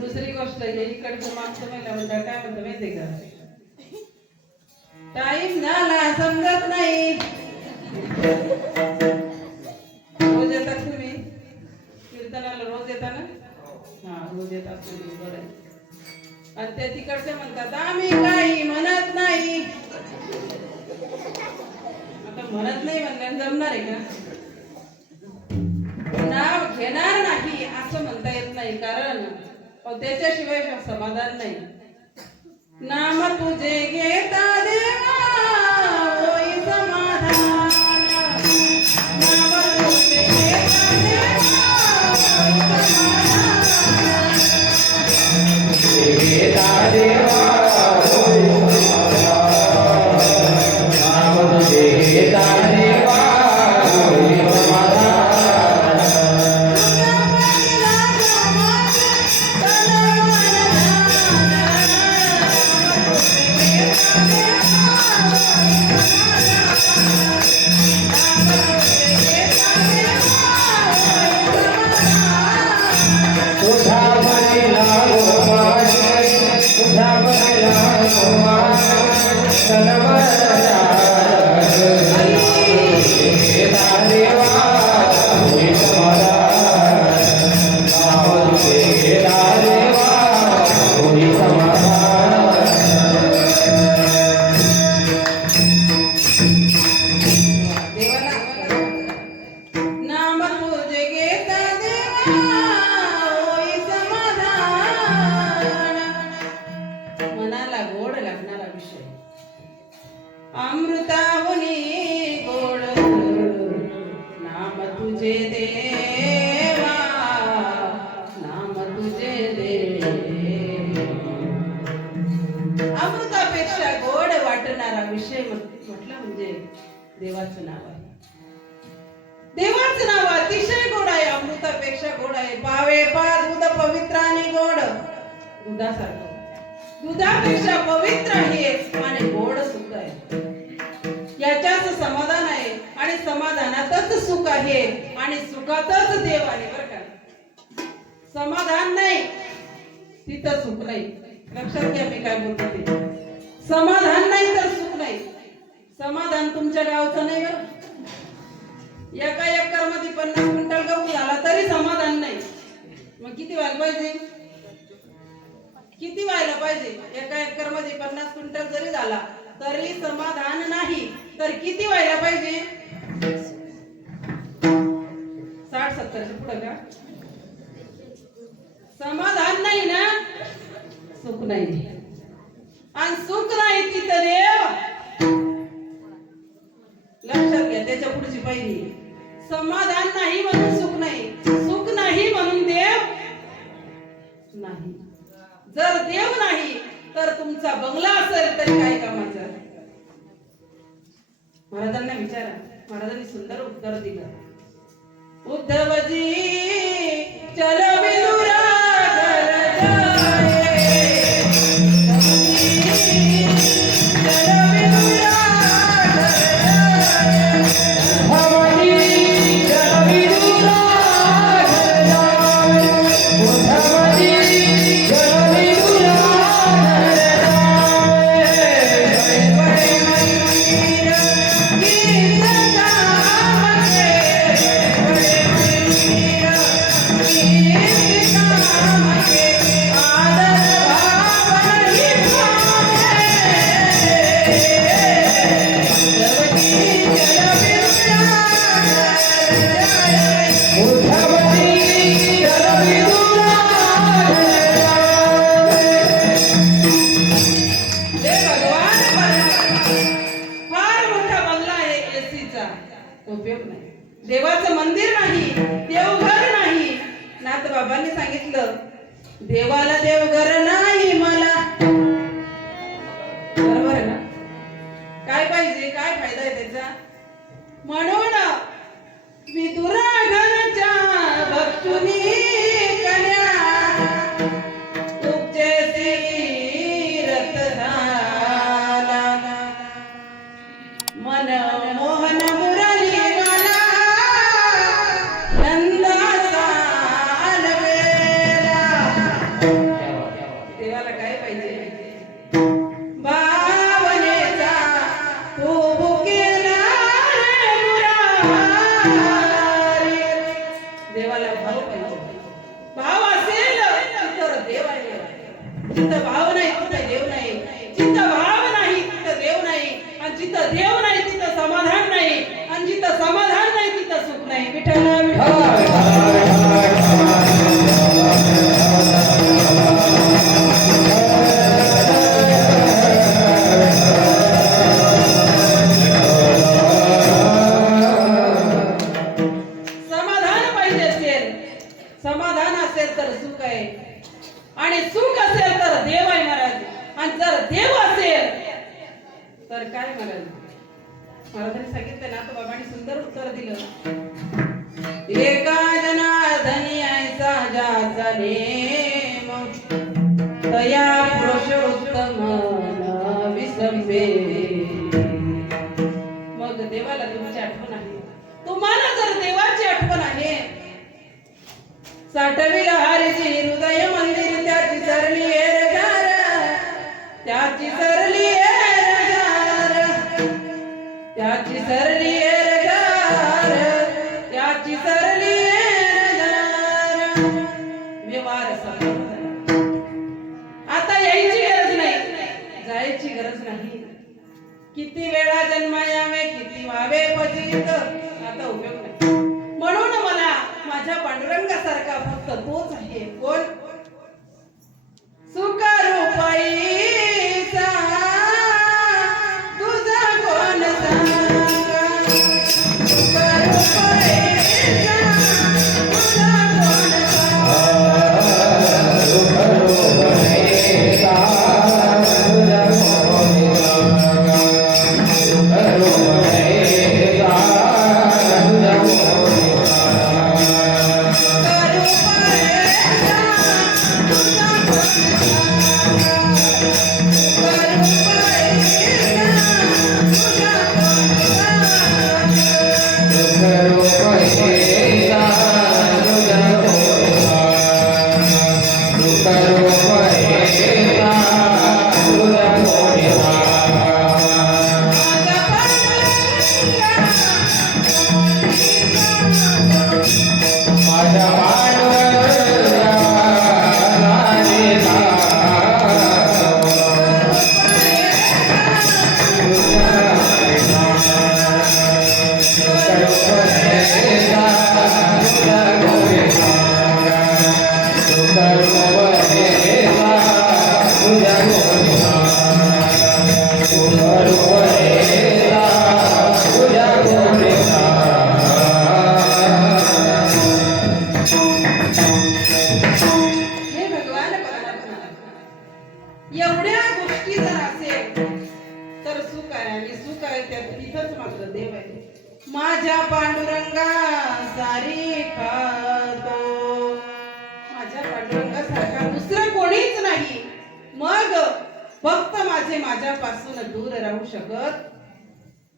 दुसरी गोष्ट हे इकडचं मागचं महिला मंडळ काय म्हणतं माहितीये का, टाईम झाला समजत नाही. रोज येतात तुम्ही कीर्तनाला, रोज येता ना? हा, रोज येतात तुम्ही, बरं. आणि ते तिकडचे म्हणतात आम्ही काही म्हणत नाही. आता म्हणत नाही म्हणल्याने जमणार आहे का? नाव घेणार नाही असं म्हणता येत नाही, कारण त्याच्याशिवाय समाधान नाही. नाम तुझे घेता देवा होई समाधान, नाम तुझे घेता देवा होई समाधान, घेता देवा होई समाधान, नाम तुझे घेता देवा होई समाधान. अमृताहुनी गोड नाम तुझे देवा, नाम तुझे देवा. अमृतापेक्षा गोड वाटणारा विषय म्हटलं म्हणजे देवाचं नाव आहे. देवाचं नाव अतिशय गोड आहे, अमृतापेक्षा गोड आहे. पावे पा दूध पवित्र आणि गोड, दुधासारखं, दुधापेक्षा पवित्र आहे आणि गोड सुख आहे. याच्याच समाधान आहे आणि समाधानातच सुख आहे आणि सुखातच देव आहे. बरं का, समाधान नाही तिथं सुख नाही. लक्षात घ्या मी काय बोलते ते. समाधान नाही तर सुख नाही. समाधान तुमच्या गावचं नाही बरं. एका एकर मध्ये 50 क्विंटल गहू झाला तरी समाधान नाही. मग किती व्हायला पाहिजे? किती व्हायला पाहिजे? एका एकर मध्ये 50 क्विंटल जरी झाला तरी समाधान नाही तर किती व्हायला पाहिजे? 60-70 पुढे का? समाधान नाही ना, सुख नाही. आणि सुख नाही तिथं देव. लक्षात घ्या त्याच्या पुढची पहिली. समाधान नाही म्हणून सुख नाही, सुख नाही म्हणून देव नाही. जर देव नाही तर तुमचा बंगला असेल तरी काय कामाचा? महाराजांना विचारा. महाराजांनी सुंदर उत्तर दिलं. उद्धवजी चलो विदुरा घर जाए, चलो विदुरा घर जाए, उद्धवजी चलो विदुरा घर जाए, उद्धवजी चलो विदुरा घर जाए। बड़े मंदिर गीत काम के, बड़े मंदिर गीत काम के, आदर भाव नहीं पावे। उद्धवजी चलो विदुरा घर जाए, उद्धवजी चलो विदुरा घर जाए। हे भगवान परमात्मा. फार मोठा बंगला आहे एसीचा, उपयोग नाही. देवाचं मंदिर नाही, देवघर नाही. नाथबाबांनी सांगितलं देवाला देवघर नाही मला. बरोबर आहे ना? काय पाहिजे? काय फायदा आहे त्याचा? म्हणून विदुरा घरच्या भक्तुनी कन्या, तुमचे तीरथ झाला. मन मोहन मुरली मला, नंदाचा अलबेला. देवाला काय पाहिजे? भावनेचा तू केला मुरारी. देवाला भाव पाहिजे. भाव असेल तर देव आहे. जिथं भाव नाही तिथं देव नाही. जिथं भाव नाही तिथं देव नाही. आणि जिथं देव नाही तिथं समाधान नाही. आणि जिथं समाधान नाही तिथं सुख नाही. विठ्ठल समाधान पाहिजे असेल, समाधान असेल तर सुख आहे. आणि सुख असेल तर देव आहे महाराज. आणि जर देव असेल तर काय महाराज? महाराजांनी सांगितलं ना, तर बाबांनी सुंदर उत्तर दिलं. एका जनार्दनी ऐसा ज्याचा नेम, तया पुरुषोत्तम न विसंबे. मग देवाला तुमची आठवण आहे. तुम्हाला जर देवाची आठवण आहे, साठविला हरीची हृदय मंदिर, त्याची सरली एरगार, त्याची सरली एरगार, त्याची सरली एरगार, त्याची सरली एरगार. व्यवहार सफल झाला. आता यायची गरज नाही, जायची गरज नाही. किती वेळा जन्मायावे, किती व्हावे पतित, आता उपयोग नाही. म्हणून मला माझ्या पांडुरंगासारखा फक्त तोच आहे. कोण? सुख रूपाईचा तुझा कोण सांगा. सुख रूपाईचा तुझा कोण सांगा. त्यात तिथंच मात्र देव आहे. माझ्या पांडुरंगा सारी खातो, माझ्या पांडुरंगासारखा दुसरं कोणीच नाही. मग फक्त माझ्यापासून दूर राहू शकत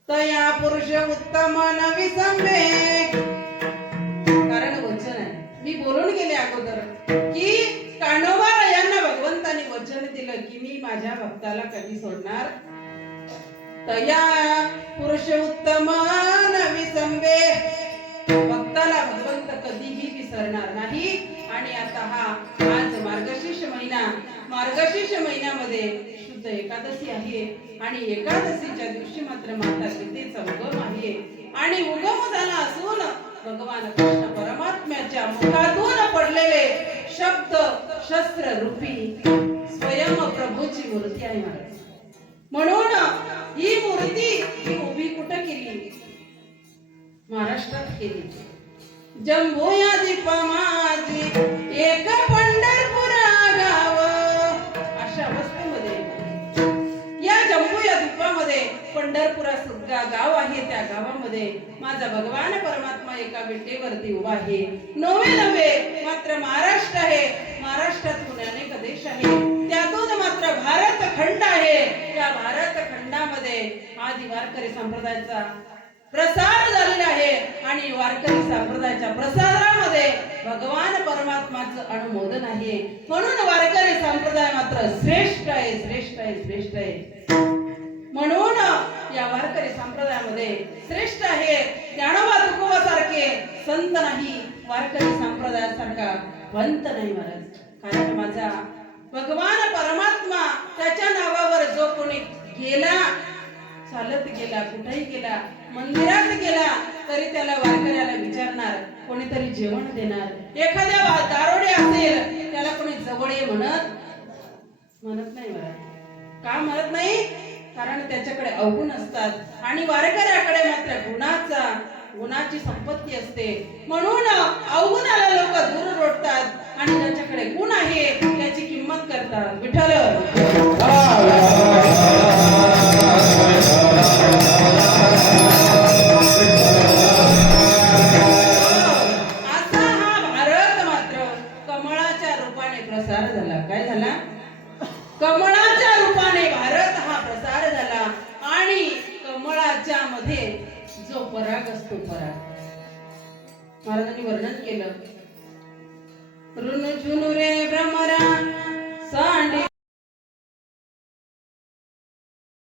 तया पुरुष उत्तम नविसंवेक. कारण वचन आहे, मी बोलून गेले अगोदर की कान्होबा यांना भगवंताने वचन दिलं की मी माझ्या भक्ताला कधी सोडणार. तया पुरुष उत्तम नविसंवेक, भक्ताला भगवंत कधीही विसरणार नाही. आणि आता आज मार्गशीर्ष महिन्यामध्ये शुद्ध एकादशी आहे आणि एकादशीच्या दिवशी मात्र माता सीतेचा उगम आहे. आणि उगम झाला असून भगवान कृष्ण परमात्म्याच्या मुखातून पडलेले शब्द शस्त्र रूपी स्वयं प्रभूची मूर्ती आहे महाराज. म्हणून ही मूर्ती ही उभी कुठं केली? महाराष्ट्रात केली. जंबूया दीप माझी एक पंढरपूर गाव, अशा अवस्थेमध्ये या जंबूया दीपामध्ये पंढरपुरा सुद्धा गाव आहे. त्या गावामध्ये माझा भगवान परमात्मा एका विटेवरती उभा आहे. नव्हे मात्र महाराष्ट्र आहे. महाराष्ट्रातून अनेक देश आहे, त्यातून मात्र भारत खंड आहे. या भारत खंडामध्ये आदि वारकरी संप्रदायाचा प्रसार झालेला आहे आणि वारकरी संप्रदायाच्या प्रसारामध्ये भगवान परमात्माचं अनुमोदन आहे. म्हणून वारकरी संप्रदाय मात्र श्रेष्ठ आहे. म्हणून या वारकरी संप्रदायामध्ये श्रेष्ठ आहे. ज्ञानोबा तुकोबा सारखे संत नाही, वारकरी संप्रदायासारखा पंत नाही महाराज. कारण माझा भगवान परमात्मा त्याच्या नावावर जो कोणी गेला, चालत गेला, कुठेही गेला, मंदिरात गेला तरी त्याला वारकऱ्याला विचारणार, कोणीतरी जेवण देणार. एखाद्या दारोडे असेल त्याला कोणी जवळ ये म्हणत नाही महाराज. का म्हणत नाही? कारण त्याच्याकडे अवगुण असतात आणि वारकऱ्याकडे मात्र गुणाची संपत्ती असते. म्हणून अवगुणाला लोक दूर रोडतात आणि ज्याच्याकडे गुण आहे त्याची किंमत करतात. विठ्ठल प्रसार झाला. काय झाला? कमळाच्या रूपाने भारत हा प्रसार झाला. आणि कमळाच्या मध्ये जो पराग असतो, पराग महाराजांनी वर्णन केलं. ऋण झुनुरे भ्रमरा सांडी